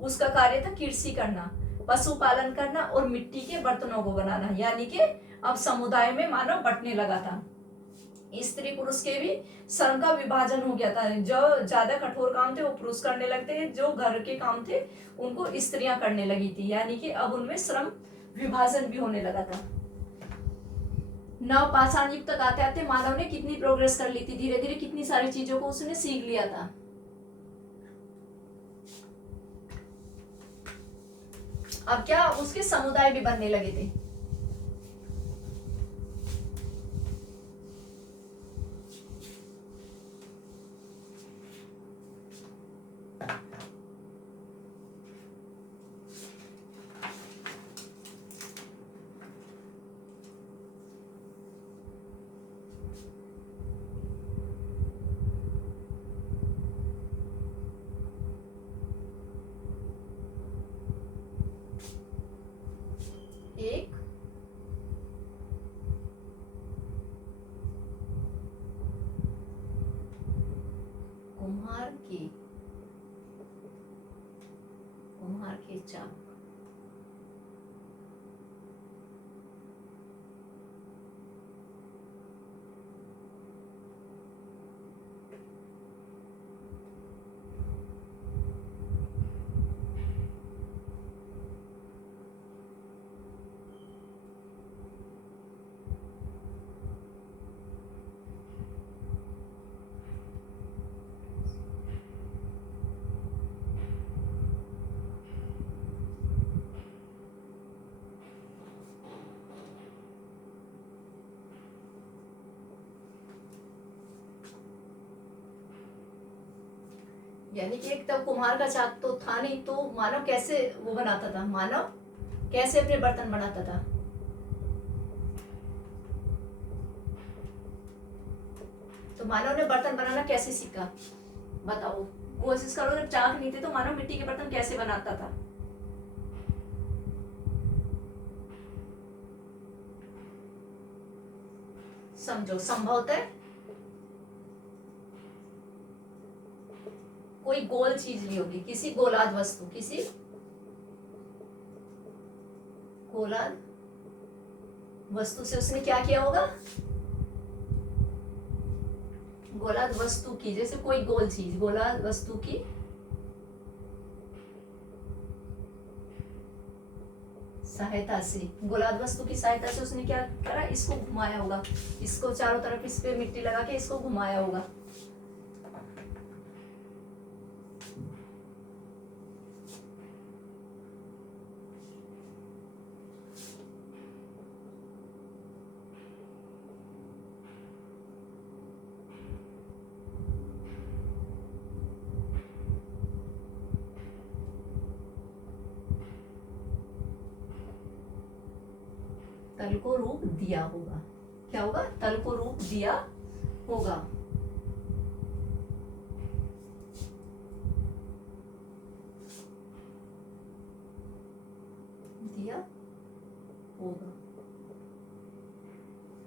उसका कार्य था कृषि करना, पशुपालन करना और मिट्टी के बर्तनों को बनाना। यानी कि अब समुदाय में मानव बंटने लगा था। स्त्री पुरुष के भी श्रम का विभाजन हो गया था। जो ज्यादा कठोर काम थे वो पुरुष करने लगते, जो घर के काम थे उनको स्त्रियां करने लगी थी। यानी कि अब उनमें श्रम विभाजन भी होने लगा था। नवपाषाण युग तक आते आते मानव ने कितनी प्रोग्रेस कर ली थी, धीरे धीरे कितनी सारी चीजों को उसने सीख लिया था। अब क्या, उसके समुदाय भी बनने लगे थे। एक कुम्हार के चाक, यानी कि एक तब कुम्हार का चाक तो था नहीं, तो मानव कैसे वो बनाता था, मानव कैसे अपने बर्तन बनाता था। तो मानव ने बर्तन बनाना कैसे सीखा, बताओ, कोशिश करो। जब चाक नहीं थे तो मानव मिट्टी के बर्तन कैसे बनाता था। समझो, संभवतः कोई गोल चीज ली होगी, किसी गोलाद वस्तु, किसी गोलाद वस्तु से उसने क्या किया होगा, गोलाद वस्तु की, जैसे कोई गोल चीज, गोलाद वस्तु की सहायता से, गोलाद वस्तु की सहायता से उसने क्या करा, इसको घुमाया होगा, इसको चारों तरफ इस पे मिट्टी लगा के इसको घुमाया होगा। तल को रूप दिया होगा, क्या होगा, तल को रूप दिया होगा। दिया होगा।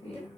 फिर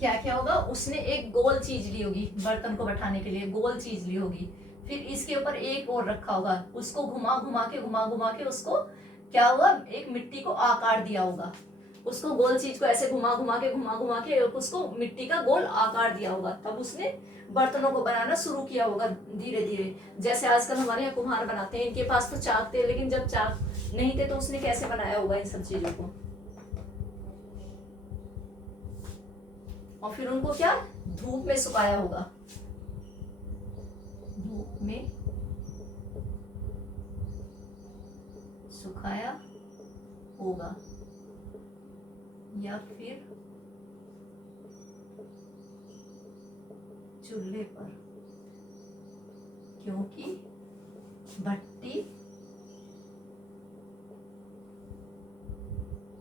क्या क्या होगा, उसने एक गोल चीज ली होगी बर्तन को बैठाने के लिए, गोल चीज ली होगी, फिर इसके ऊपर एक और रखा होगा, उसको घुमा घुमा के उसको क्या हुआ, एक मिट्टी को आकार दिया होगा, उसको गोल चीज को ऐसे घुमा घुमा के उसको मिट्टी का गोल आकार दिया होगा, तब उसने बर्तनों को बनाना शुरू किया होगा धीरे धीरे। जैसे आजकल हमारे यहाँ कुम्हार बनाते हैं, इनके पास तो चाक थे, लेकिन जब चाक नहीं थे तो उसने कैसे बनाया होगा इन सब चीजों को, और फिर उनको क्या धूप में सुखाया होगा, धूप में सुखाया होगा, या फिर चूल्हे पर, क्योंकि भट्टी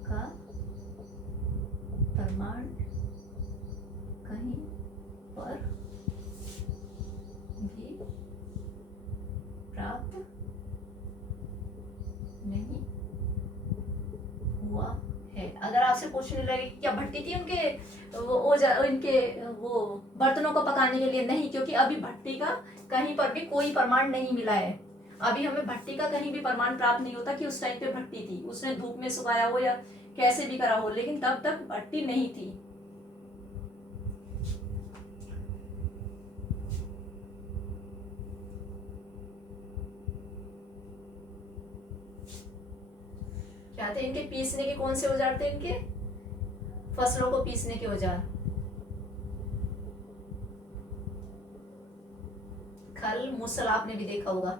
का प्रमाण कहीं पर भी प्राप्त नहीं हुआ है। अगर आपसे पूछने लगे क्या भट्टी थी उनके इनके वो बर्तनों को पकाने के लिए, नहीं, क्योंकि अभी भट्टी का कहीं पर भी कोई प्रमाण नहीं मिला है, अभी हमें भट्टी का कहीं भी प्रमाण प्राप्त नहीं होता कि उस टाइम पे भट्टी थी, उसने धूप में सुखाया हो या कैसे भी करा हो, लेकिन तब तक भट्टी नहीं थी। क्या थे इनके पीसने के, कौन से औजार थे इनके, फसलों को पीसने के औजार, खल मूसल, आपने भी देखा होगा,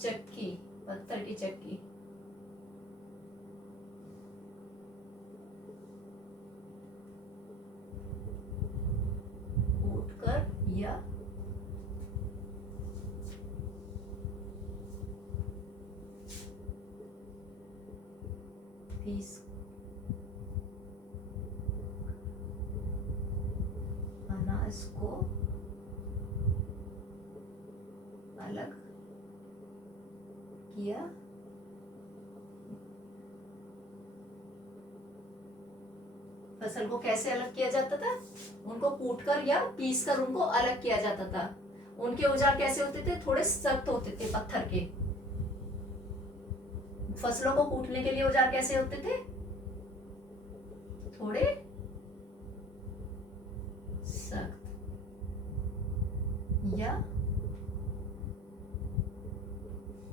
चक्की, पत्थर की चक्की, कूटकर या पीस अनाज को अलग किया, फसल को कैसे अलग किया जाता था, उनको कूटकर या पीसकर उनको अलग किया जाता था। उनके औजार कैसे होते थे, थोड़े सख्त होते थे, पत्थर के। फसलों को कूटने के लिए औजार कैसे होते थे, थोड़े सख्त या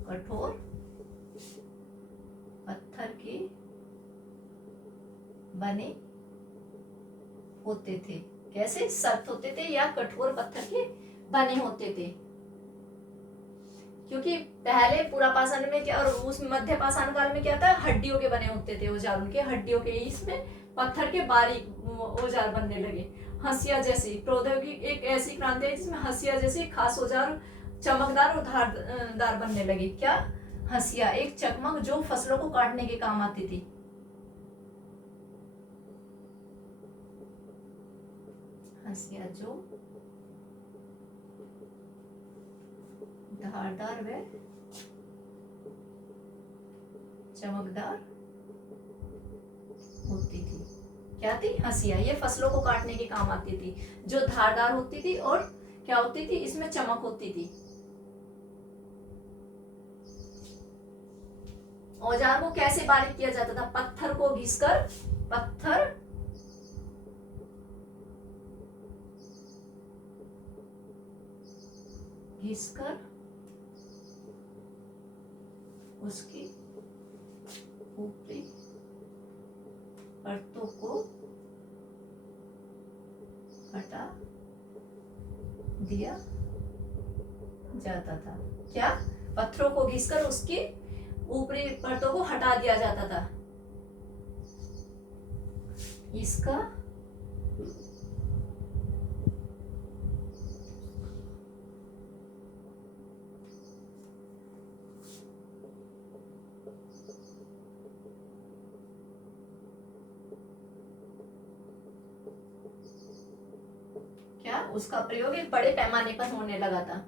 कठोर बने होते थे। कैसे? सख्त होते थे या कठोर पत्थर के बने होते थे। क्योंकि पहले पूरा पाषाण में क्या और उस मध्य पाषाण काल में क्या था, हड्डियों के बने होते थे औजार, उनके हड्डियों के, इसमें पत्थर के बारीक औजार बनने लगे। हंसिया जैसी प्रौद्योगिकी एक ऐसी क्रांति है जिसमें हंसिया जैसी खास औजार चमकदार और धारदार बनने लगे। क्या? हंसिया एक चकमक जो फसलों को काटने के काम आती थी। हंसिया जो धारदार व चमकदार होती थी। क्या थी? हंसिया। ये फसलों को काटने के काम आती थी, जो धारदार होती थी और क्या होती थी, इसमें चमक होती थी। औजार को कैसे बारीक किया जाता था? पत्थर को घिसकर, पत्थर घिसकर उसकी ऊपरी परतों को हटा दिया जाता था। क्या? पत्थरों को घिसकर उसकी ऊपरी परतों को हटा दिया जाता था। इसका क्या? उसका प्रयोग एक बड़े पैमाने पर होने लगा था।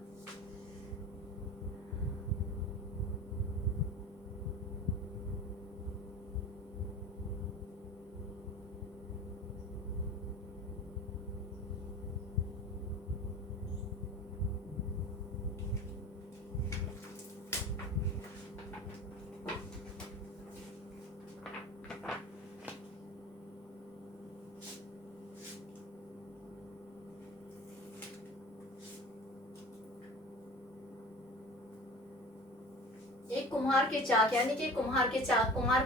एक कुम्हार के चाक, यानी कि कुम्हार के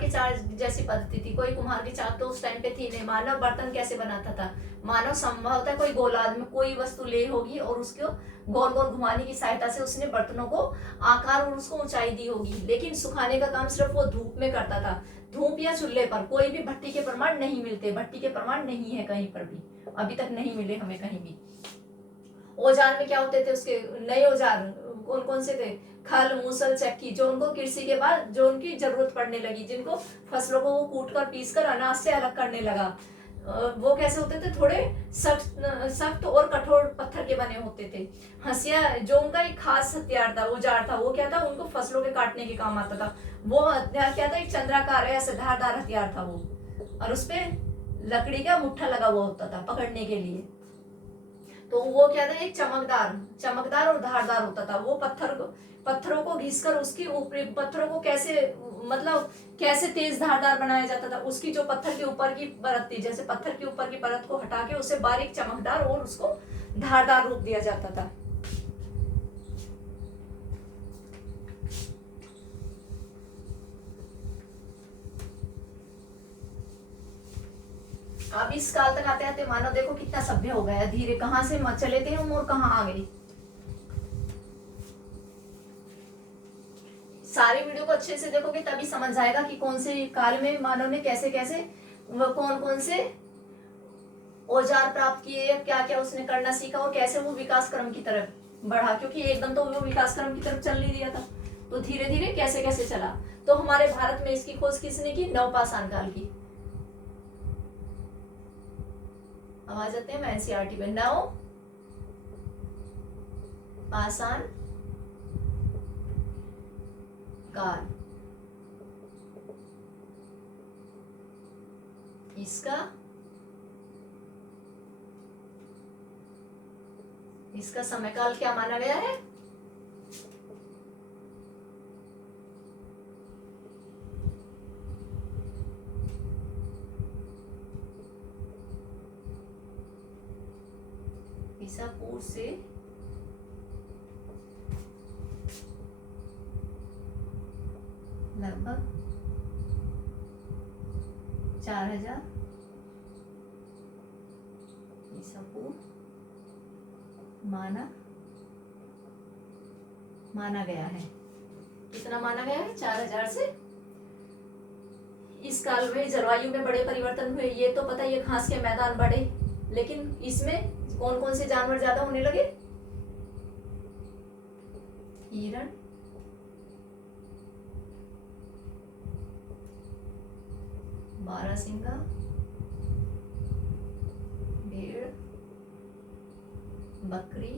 चाक जैसी पद्धति थी। कोई कुम्हार के चाक तो उस टाइम पे थी नहीं। मानव बर्तन कैसे बनाता था? मानव संभवतः कोई गोलार्ध में कोई वस्तु ले होगी और उसको गोल गोल घुमाने की सहायता से उसने बर्तनों को आकार और उसको ऊंचाई दी होगी। लेकिन सुखाने का काम सिर्फ वो धूप में करता था, धूप या चूल्हे पर। कोई भी भट्टी के प्रमाण नहीं मिलते, भट्टी के प्रमाण नहीं है कहीं पर भी, अभी तक नहीं मिले हमें कहीं भी। औजार में क्या होते थे? उसके नए औजार कौन कौन से थे? खल, मूसल, चक्की, जो उनको कृषि के बाद जो उनकी जरूरत पड़ने लगी, जिनको फसलों को वो कूट कर पीस कर अनाज से अलग करने लगा। वो कैसे होते थे? थोड़े सख्त और कठोर पत्थर के बने होते थे। हंसिया जो उनका एक खास हथियार था, औजार था, वो क्या था? उनको फसलों के काटने के काम आता था। वो हथियार क्या था? एक चंद्राकार ऐसे धारदार हथियार था वो, और उसपे लकड़ी का मुट्ठा लगा हुआ होता था पकड़ने के लिए। तो वो क्या था? एक चमकदार और धारदार होता था। वो पत्थरों को घिसकर उसकी ऊपरी पत्थरों को कैसे, मतलब कैसे तेज धारदार बनाया जाता था? उसकी जो पत्थर के ऊपर की परत थी, जैसे पत्थर के ऊपर की परत को हटा के उसे बारीक, चमकदार और उसको धारदार रूप दिया जाता था। अब इस काल तक आते आते मानव देखो कितना सभ्य हो गया धीरे। कहां से चले थे हम और कहां आ गए। सारी वीडियो को अच्छे से देखोगे तभी समझ आएगा कि कौन से काल में मानव ने कैसे कैसे कौन कौन से औजार प्राप्त किए, क्या क्या उसने करना सीखा और कैसे वो विकास क्रम की तरफ बढ़ा। क्योंकि एकदम तो वो विकास क्रम की तरफ चल नहीं दिया था, तो धीरे धीरे कैसे कैसे चला। तो हमारे भारत में इसकी खोज किसने की? नवपाषाण काल की। अब आ जाते हैं मैं एनसीईआरटी पे। नव पाषाण काल, इसका समय काल क्या माना गया है? ईसा पूर्व से लगभग 4000 ईसापूर्व माना गया है। कितना माना गया है? 4000 से। इस काल में जलवायु में बड़े परिवर्तन हुए, ये तो पता, ये घास के मैदान बढ़े, लेकिन इसमें कौन कौन से जानवर ज्यादा होने लगे? हिरण, बारहसिंगा, भेड़, बकरी,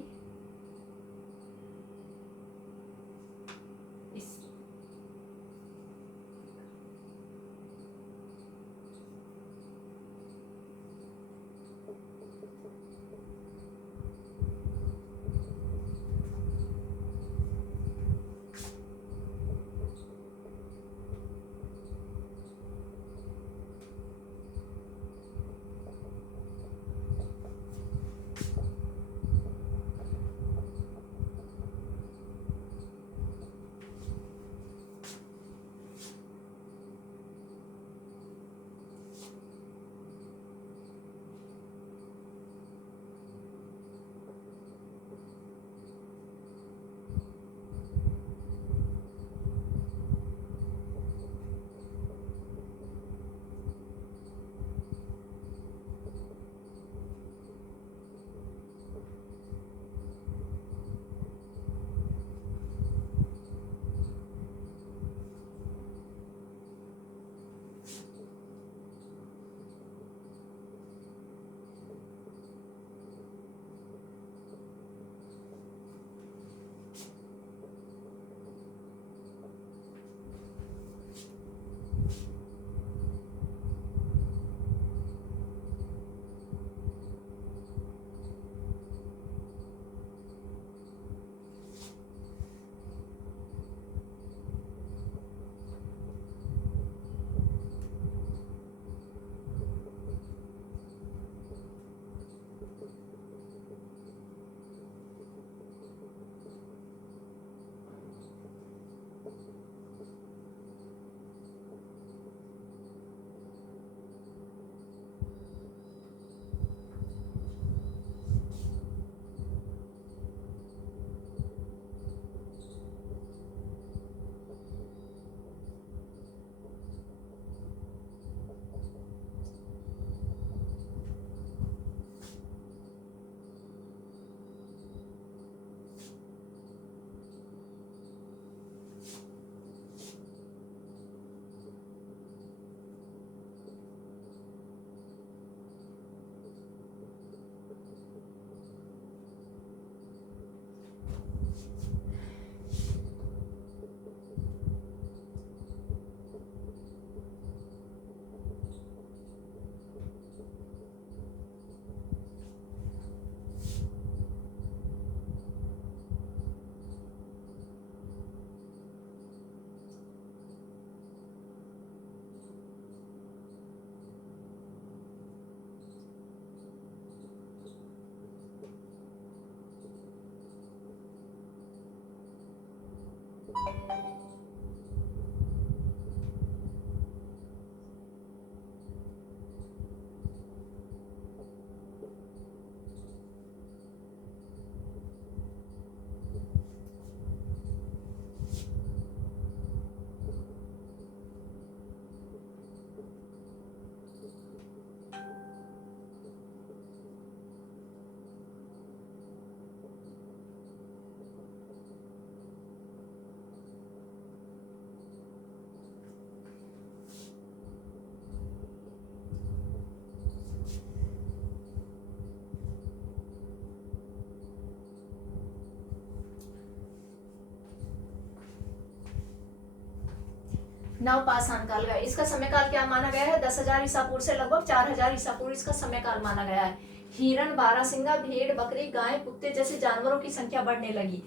नवपाषाण काल का इसका समय काल क्या माना गया है? 10,000 ईसा पूर्व से लगभग 4,000 ईसा पूर्व इसका समय काल माना गया है। हिरण, बारहसिंगा, भेड़, बकरी, गाय, कुत्ते जैसे जानवरों की संख्या बढ़ने लगी।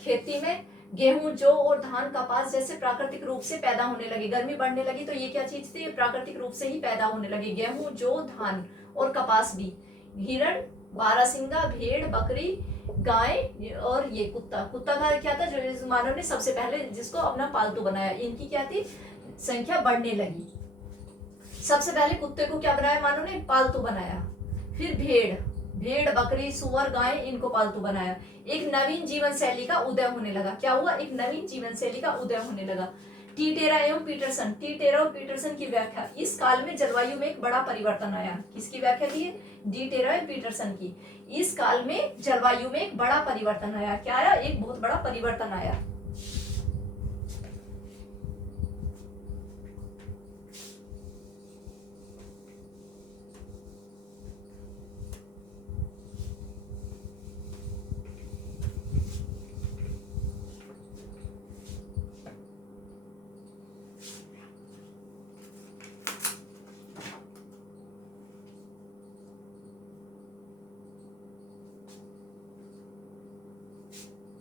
खेती में गेहूं, जौ और धान, कपास जैसे प्राकृतिक रूप से पैदा होने लगी। गर्मी बढ़ने लगी तो ये क्या चीज थी? प्राकृतिक रूप से ही पैदा होने लगी। गेहूं, जौ, धान और कपास भी। हिरण, बारहसिंगा, भेड़, बकरी, गाय और ये कुत्ता। कुत्ता का क्या था? जो मानव ने सबसे पहले जिसको अपना पालतू बनाया, इनकी क्या थी? संख्या बढ़ने लगी। सबसे पहले कुत्ते को क्या बनाया मानव ने? पालतू बनाया। फिर भेड़, भेड़ बकरी सुअर गाय इनको पालतू बनाया। एक नवीन जीवन शैली का उदय होने लगा। क्या हुआ? एक नवीन जीवन शैली का उदय होने लगा। टीटेरा एवं पीटरसन, टीटेरा और पीटरसन की व्याख्या, इस काल में जलवायु में एक बड़ा परिवर्तन आया। किसकी व्याख्या दी है? टीटेरा और पीटरसन की। इस काल में जलवायु में एक बड़ा परिवर्तन आया। क्या आया? एक बहुत बड़ा परिवर्तन आया।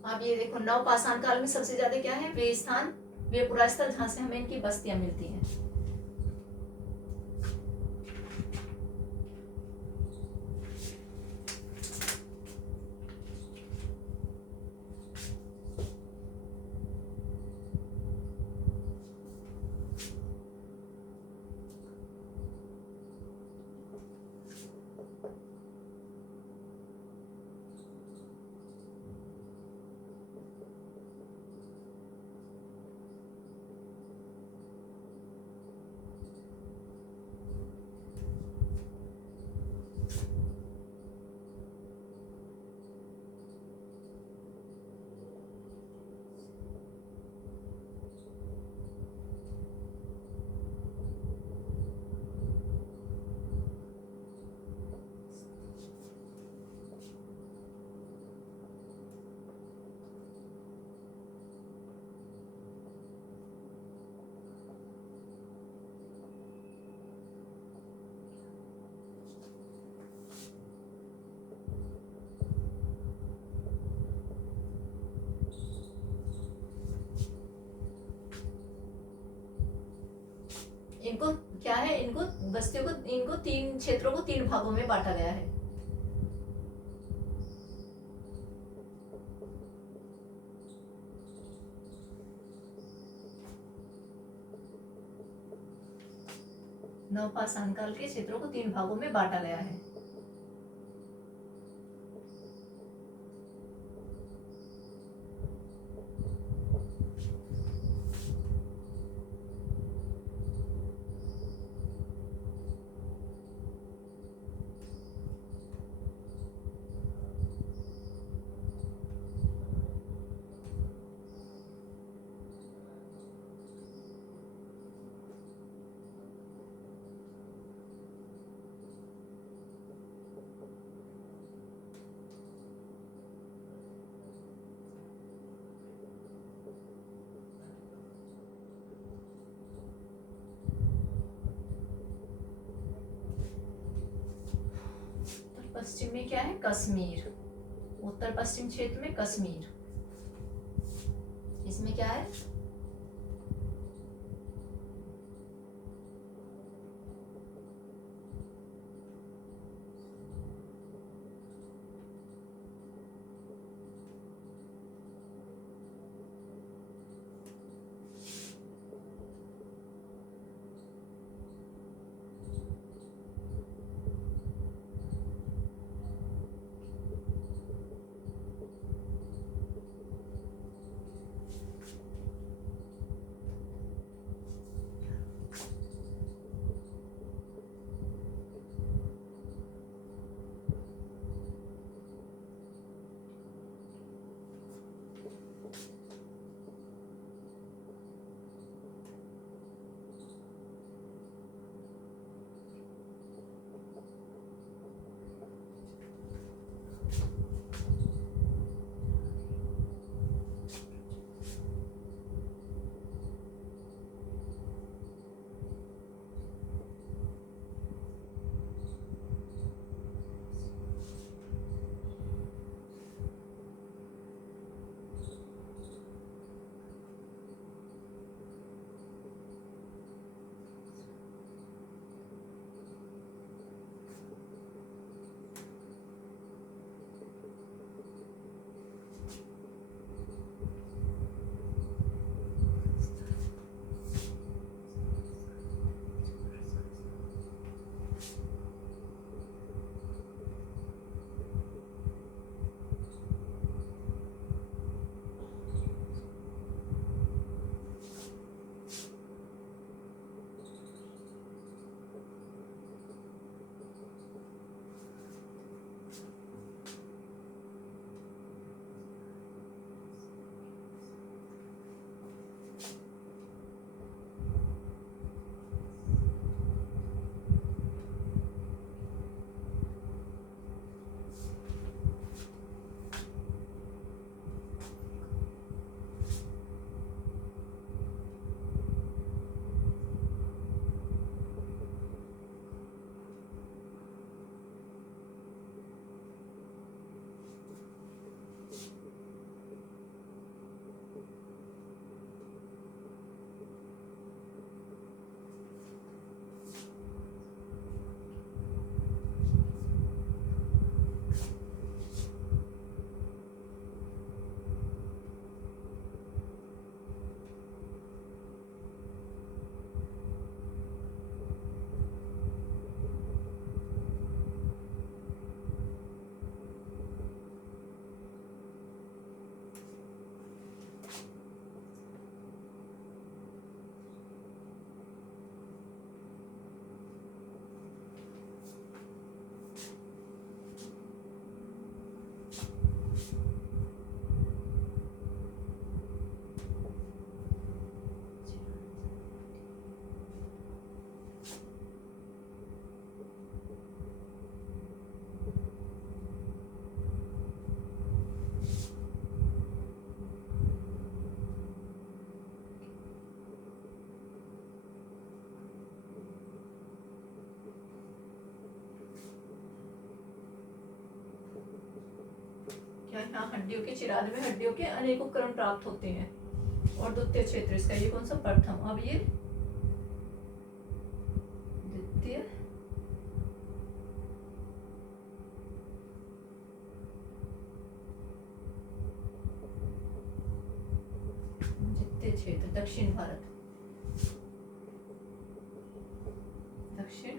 अब ये देखो, नवपाषाण काल में सबसे ज्यादा क्या है? वे स्थान, वे पुरास्थल जहां से हमें इनकी बस्तियां मिलती हैं। इनको क्या है? इनको बस्तियों को, इनको तीन क्षेत्रों को तीन भागों में बांटा गया है। नवपाषाण काल के क्षेत्रों को तीन भागों में बांटा गया है। पश्चिम में क्या है? कश्मीर। उत्तर पश्चिम क्षेत्र में कश्मीर। इसमें क्या है? या यहाँ हड्डियों के 94 हड्डियों के अनेक उपकरण प्राप्त होते हैं। और द्वितीय क्षेत्र इसका ये कौन सा, प्रथम। अब ये द्वितीय क्षेत्र दक्षिण भारत, दक्षिण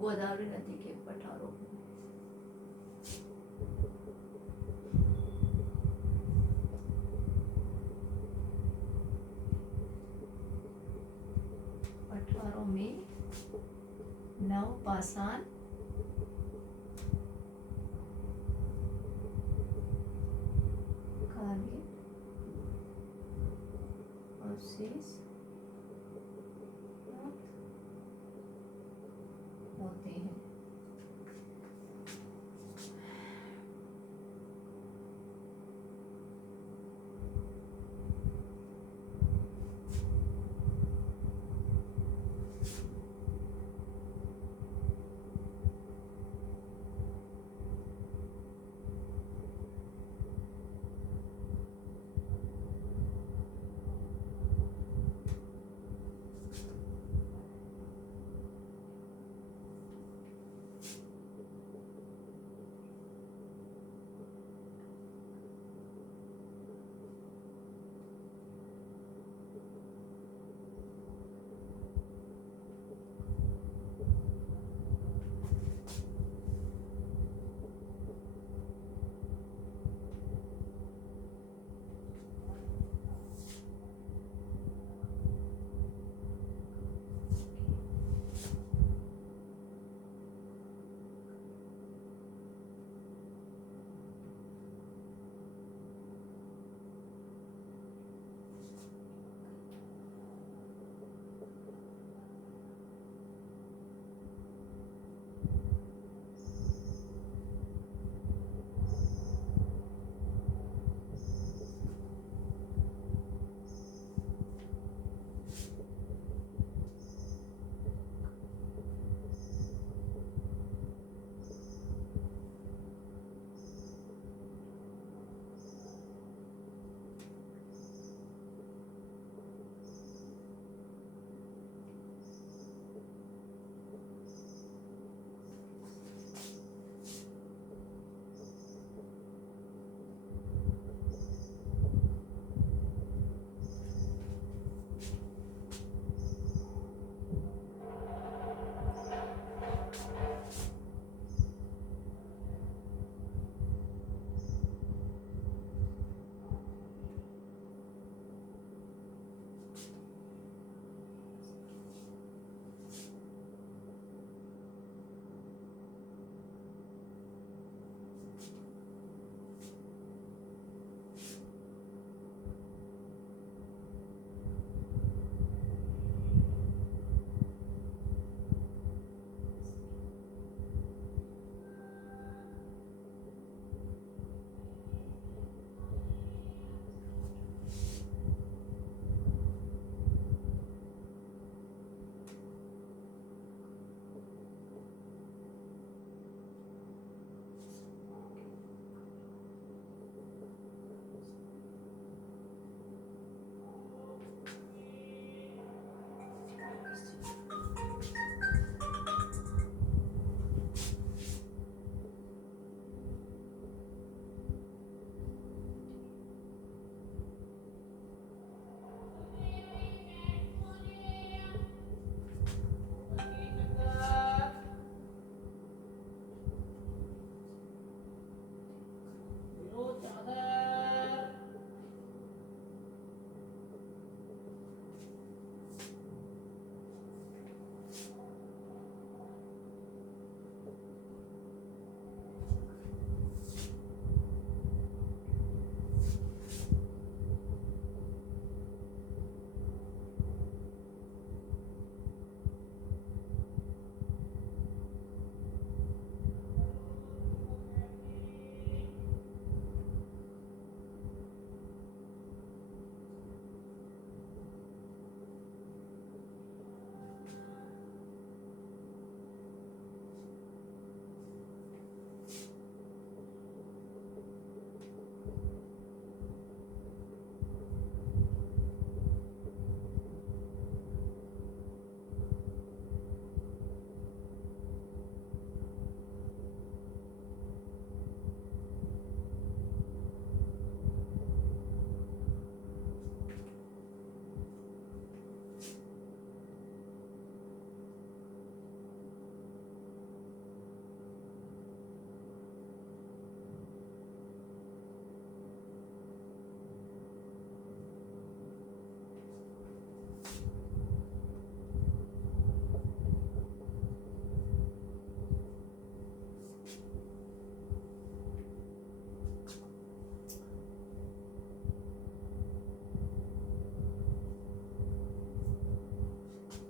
गोदावरी नदी के पठारों में। पठारों में नवपाषाण कालीन अवशेष होते हैं।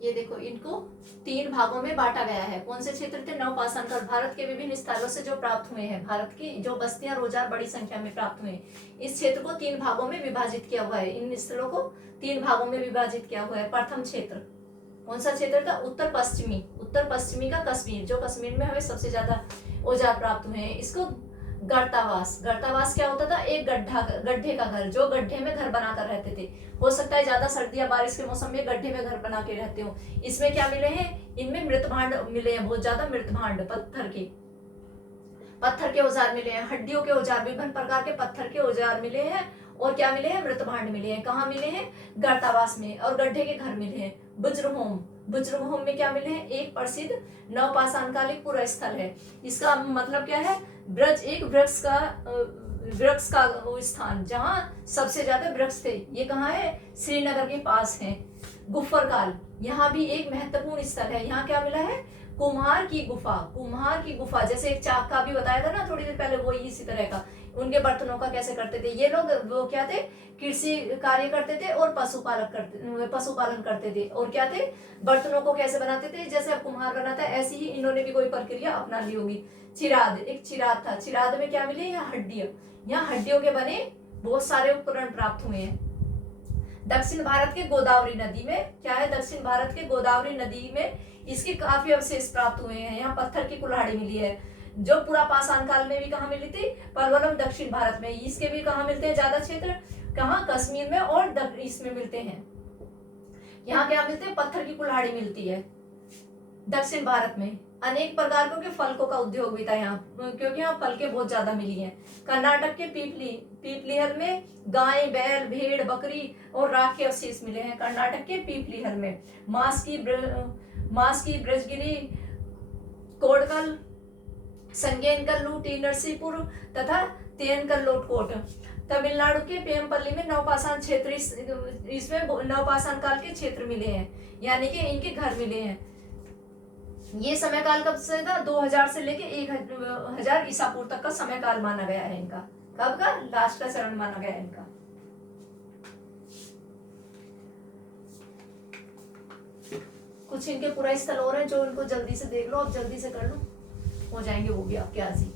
ये देखो, इनको 3 भागों में बांटा गया है। कौन से क्षेत्र थे? नवपाषाण काल। भारत के विभिन्न स्थलों से जो प्राप्त हुए हैं, भारत की जो बस्तियां रोजगार बड़ी संख्या में प्राप्त हुए, इस क्षेत्र को 3 भागों में विभाजित किया हुआ है। इन स्थलों को 3 भागों में विभाजित किया हुआ है। प्रथम क्षेत्र कौन सा क्षेत्र था? उत्तर पश्चिमी का कश्मीर, जो कश्मीर में हमें सबसे ज्यादा औजार प्राप्त हुए हैं। इसको गर्तावास क्या होता था? एक गड्ढे का घर, जो गड्ढे में घर बनाकर रहते थे। हो सकता है ज्यादा सर्दी या बारिश के मौसम में गड्ढे में घर बना के रहते हो। इसमें क्या मिले हैं? इनमें मृत भांड मिले हैं, बहुत ज्यादा मृत भांड, पत्थर के औजार मिले हैं, हड्डियों के औजार, विभिन्न प्रकार के पत्थर के औजार मिले हैं, और क्या मिले हैं? मृत भांड मिले हैं। कहाँ मिले हैं? गर्तावास में। और गड्ढे के घर मिले हैं। बुज्रहोम में क्या मिले हैं? एक प्रसिद्ध नवपाषाण कालिक पुरा स्थल है। इसका मतलब क्या है? ब्रज एक वृक्ष का वो स्थान जहाँ सबसे ज्यादा वृक्ष थे। ये कहाँ है? श्रीनगर के पास है। गुफर काल, यहाँ भी एक महत्वपूर्ण स्थल है। यहाँ क्या मिला है? कुम्हार की गुफा, जैसे एक चाक का भी बताया था ना थोड़ी देर पहले, वो इसी तरह का। उनके बर्तनों का कैसे करते थे ये लोग? वो क्या थे? कृषि कार्य करते थे और पशुपालन करते थे। और क्या थे? बर्तनों को कैसे बनाते थे? जैसे अब कुम्हार बनाता है, ऐसी ही इन्होंने भी कोई प्रक्रिया अपना ली होगी। एक चिराद था। चिराद में क्या मिले? यहाँ हड्डियों के बने बहुत सारे उपकरण प्राप्त हुए हैं। दक्षिण भारत के गोदावरी नदी में क्या है? दक्षिण भारत के गोदावरी नदी में इसके काफी अवशेष प्राप्त हुए हैं। यहाँ पत्थर की कुल्हाड़ी मिली है, जो पूरा पाषाण काल में भी कहाँ मिली थी? पलवलम दक्षिण भारत में। इसके भी कहाँ मिलते हैं ज्यादा क्षेत्र? कहाँ? कश्मीर में और इसमें मिलते हैं। यहाँ क्या मिलते हैं? पत्थर की कुल्हाड़ी मिलती है दक्षिण भारत में। अनेक प्रकार के फलकों का उद्योग भी था यहाँ, क्योंकि यहाँ फल के बहुत ज्यादा मिली हैं। कर्नाटक के पीपलीहल में गाय, बैल, भेड़, बकरी और राख के अवशेष मिले हैं। कर्नाटक के पीपलीहल में मांस की ब्रजगिरी, कोडकल, संगेनकल्लू, टी नरसीपुर तथा तेनकल लोटकोट। तमिलनाडु के पेमपल्ली में नवपाषाण क्षेत्र, इसमें नवपाषाण काल के क्षेत्र मिले हैं, यानी कि इनके घर मिले हैं। ये समय काल कब से था? 2000 से लेके 1000 ईसा पूर्व तक का समय काल माना गया है इनका। कब का? लास्ट का चरण माना गया है इनका। कुछ इनके पूरा स्थल और हैं जो इनको जल्दी से देख लो, अब जल्दी से कर लो, हो जाएंगे वो भी आपके आज ही।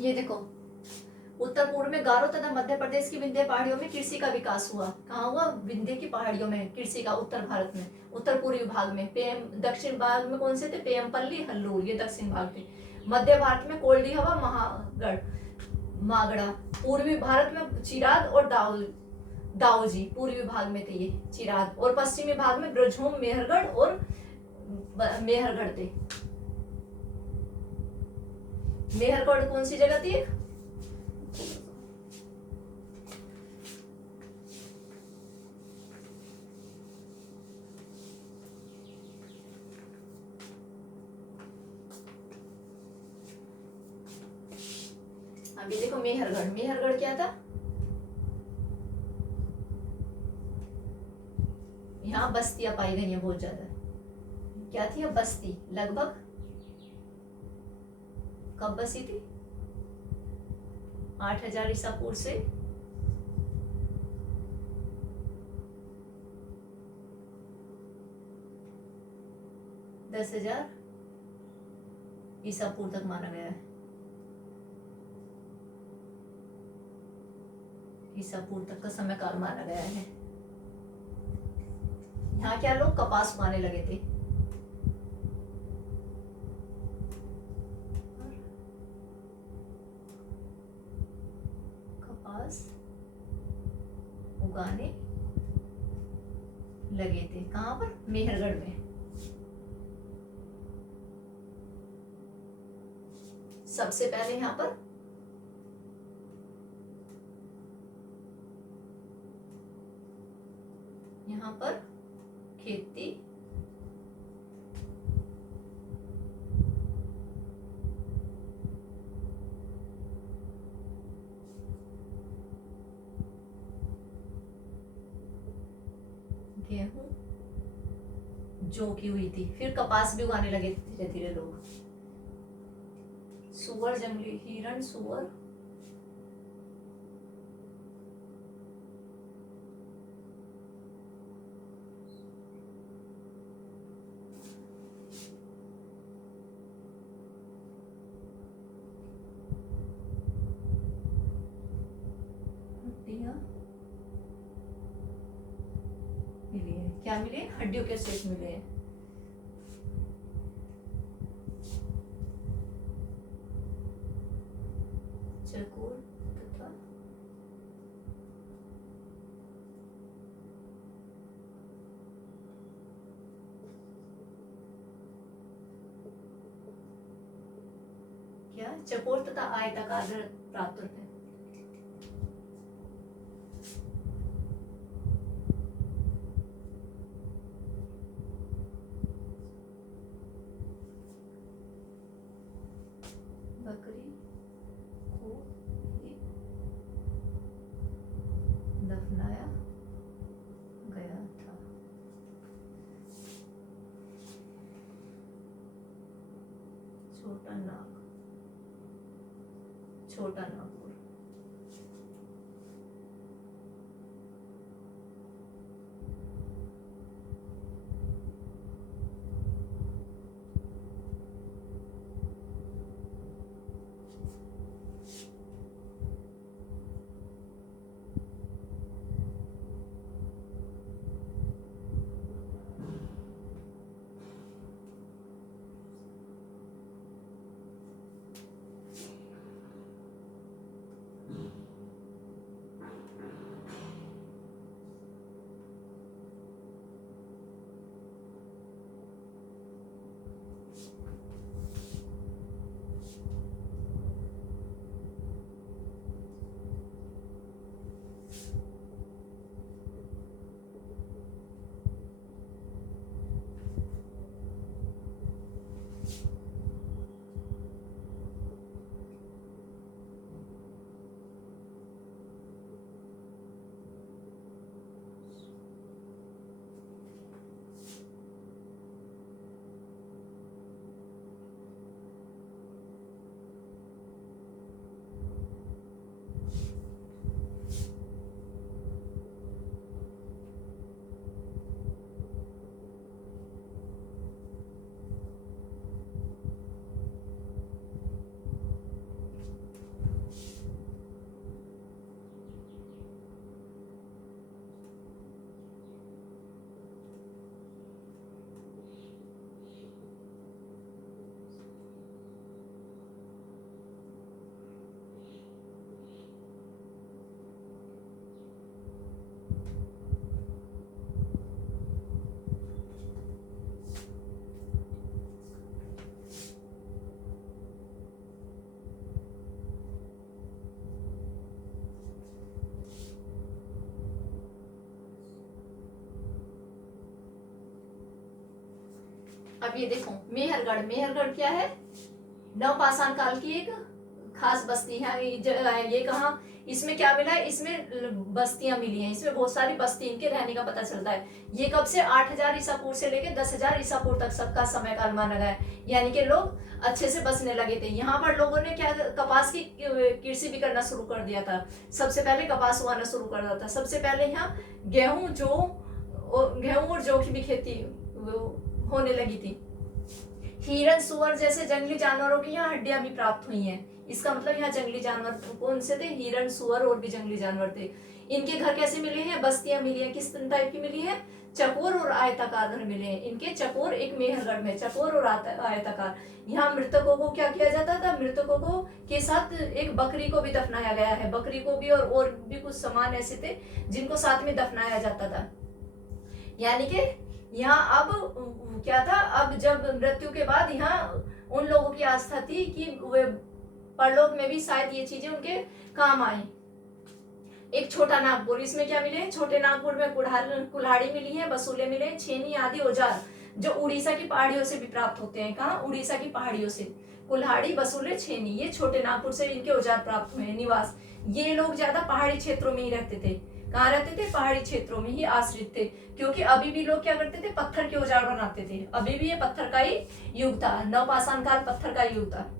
ये देखो, उत्तर पूर्व में गारो तथा मध्य प्रदेश की विंध्य पहाड़ियों में कृषि का विकास हुआ। कहाँ हुआ? विंध्य की पहाड़ियों में कृषि का, उत्तर भारत में, उत्तर पूर्वी भाग में। दक्षिण भाग में कौन से थे? पेमपल्ली, हल्लूर, ये दक्षिण भाग थे। मध्य भारत में कोल्डी हवा, महागढ़, मागड़ा। पूर्वी भारत में चिराद और दाऊजी पूर्वी भाग में थे ये चिराद, और पश्चिमी भाग में ब्रजभूम, मेहरगढ़ और मेहरगढ़ थे। मेहरगढ़ कौन सी जगह थी? अभी देखो मेहरगढ़, मेहरगढ़ क्या था? यहाँ बस्तियां पाई गई हैं बहुत ज्यादा। क्या थी अब? बस्ती। लगभग कब बसी थी? 8000 ईसा पूर्व से 10,000 ईसा पूर्व तक माना गया है। ईसा पूर्व तक का समय काल माना गया है। यहाँ क्या लोग कपास उगाने लगे थे। कपास उगाने लगे थे। कहाँ पर? मेहरगढ़ में। सबसे पहले यहाँ पर खेती गेहूं जौ की हुई थी। फिर कपास भी उगाने लगे धीरे धीरे लोग। सुअर, जंगली हिरण, सुअर, हड्डियां मिली है। क्या मिले? हड्डियों के सेट मिले हैं। चकोर तथा क्या? चकोर तथा आयताकार प्राप्त होते हैं। बकरी को ही दफनाया गया था। छोटा नाग, छोटा नागपुर। अब ये देखो मेहरगढ़, मेहरगढ़ क्या है, नवपाषाण काल की एक खास बस्ती है। ये कहाँ, इसमें क्या मिला है, इसमें बस्तियां मिली हैं, इसमें बहुत सारी बस्ती इनके रहने का पता चलता है। ये कब से 8000 ईसा पूर्व से लेके 10,000 ईसा पूर्व तक सबका समय काल माना गया है, यानी कि लोग अच्छे से बसने लगे थे। यहाँ पर लोगों ने क्या, कपास की कृषि भी करना शुरू कर दिया था। सबसे पहले कपास उगाना शुरू कर दिया था। सबसे पहले यहाँ गेहूं और जौ की भी खेती होने लगी थी। हिरण, सुअर जैसे जंगली जानवरों की यहाँ हड्डियां भी प्राप्त हुई हैं। इसका मतलब यहाँ जंगली जानवर कौन से थे, हिरण, सुअर और भी जंगली जानवर थे। इनके घर कैसे मिले हैं, बस्तियां मिली हैं, किस टाइप की मिली है, चकोर और आयताकार घर मिले हैं इनके। चकोर, एक मेहरगढ़ में चकोर और आयताकार। यहाँ मृतकों को क्या किया जाता था, मृतकों को के साथ एक बकरी को भी दफनाया गया है, बकरी को भी और भी कुछ सामान ऐसे थे जिनको साथ में दफनाया जाता था। यानी कि यहाँ अब क्या था, अब जब मृत्यु के बाद यहाँ उन लोगों की आस्था थी कि वे परलोक में भी शायद ये चीजें उनके काम आए। एक छोटा नागपुर, इसमें क्या मिले, छोटे नागपुर में कुल्हाड़ी मिली है, बसूले मिले, छेनी आदि औजार जो उड़ीसा की पहाड़ियों से भी प्राप्त होते हैं। कहाँ, उड़ीसा की पहाड़ियों से कुल्हाड़ी, बसूले, छेनी, ये छोटे नागपुर से इनके औजार प्राप्त हुए हैं। निवास, ये लोग ज्यादा पहाड़ी क्षेत्रों में ही रहते थे। कहाँ रहते थे, पहाड़ी क्षेत्रों में ही आश्रित थे, क्योंकि अभी भी लोग क्या करते थे, पत्थर के औजार बनाते थे। अभी भी ये पत्थर का ही युग था, नवपाषाण काल पत्थर का युग था।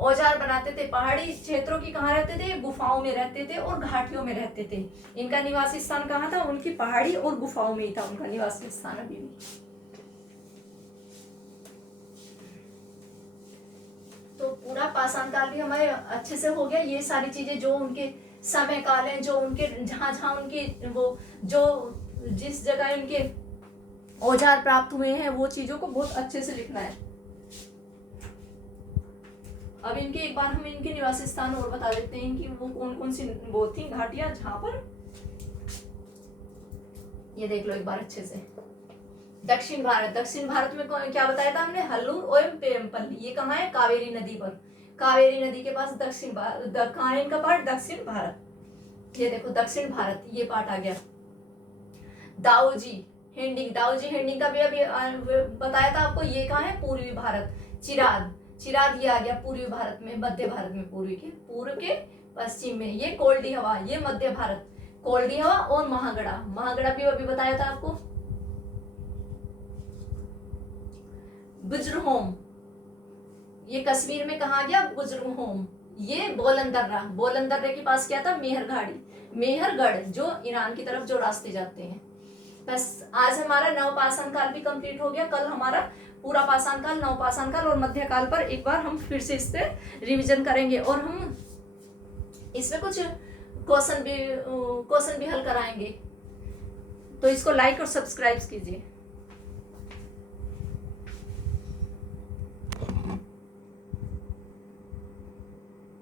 औजार बनाते थे। पहाड़ी क्षेत्रों की कहाँ रहते थे, गुफाओं में रहते थे और घाटियों में रहते थे। इनका निवासी स्थान कहाँ था, उनकी पहाड़ी और गुफाओं में ही था उनका निवासी स्थान अभी भी। तो पूरा पाषाण काल भी हमारे अच्छे से हो गया। ये सारी चीजें जो उनके समय काल है, जो उनके जहां जहां उनकी वो जो जिस जगह उनके औजार प्राप्त हुए हैं वो चीजों को बहुत अच्छे से लिखना है। अब इनके एक बार हम इनके निवासी स्थान और बता देते हैं कि वो कौन कौन सी वो थी घाटियां जहां पर, ये देख लो एक बार अच्छे से। दक्षिण भारत, दक्षिण भारत में क्या बताया था हमने, हल्लूर एवं पेमपल्ली। ये कहाँ है, कावेरी नदी पर, कावेरी नदी के पास दक्षिण भारत। कहाँ है इनका पार्ट, दक्षिण भारत। ये देखो दक्षिण भारत, ये पार्ट आ गया। दाऊजी हिंडिंग, दाऊजी हिंडिंग का भी अभी बताया था आपको। ये कहाँ है, पूर्वी भारत। चिराद, चिराद ये आ गया पूर्वी भारत में, मध्य भारत में, पूर्व के पश्चिम में। ये कोल्डी हवा, ये मध्य भारत, कोल्डी हवा। और महागढ़ा, महागढ़ा भी अभी बताया था आपको। बुजुर्गहोम, ये कश्मीर में कहा गया, बुजुर्गहोम। ये बोलंदर्रा, बोलंदर्रे के पास क्या था, मेहरगढ़, मेहरगढ़ जो ईरान की तरफ जो रास्ते जाते हैं। बस आज हमारा नवपाषाण काल भी कंप्लीट हो गया। कल हमारा पूरा पाषाण काल, नवपाषाण काल और मध्य काल पर एक बार हम फिर से इस पे रिवीजन करेंगे और हम इसमें कुछ क्वेश्चन भी हल कराएंगे। तो इसको लाइक और सब्सक्राइब कीजिए।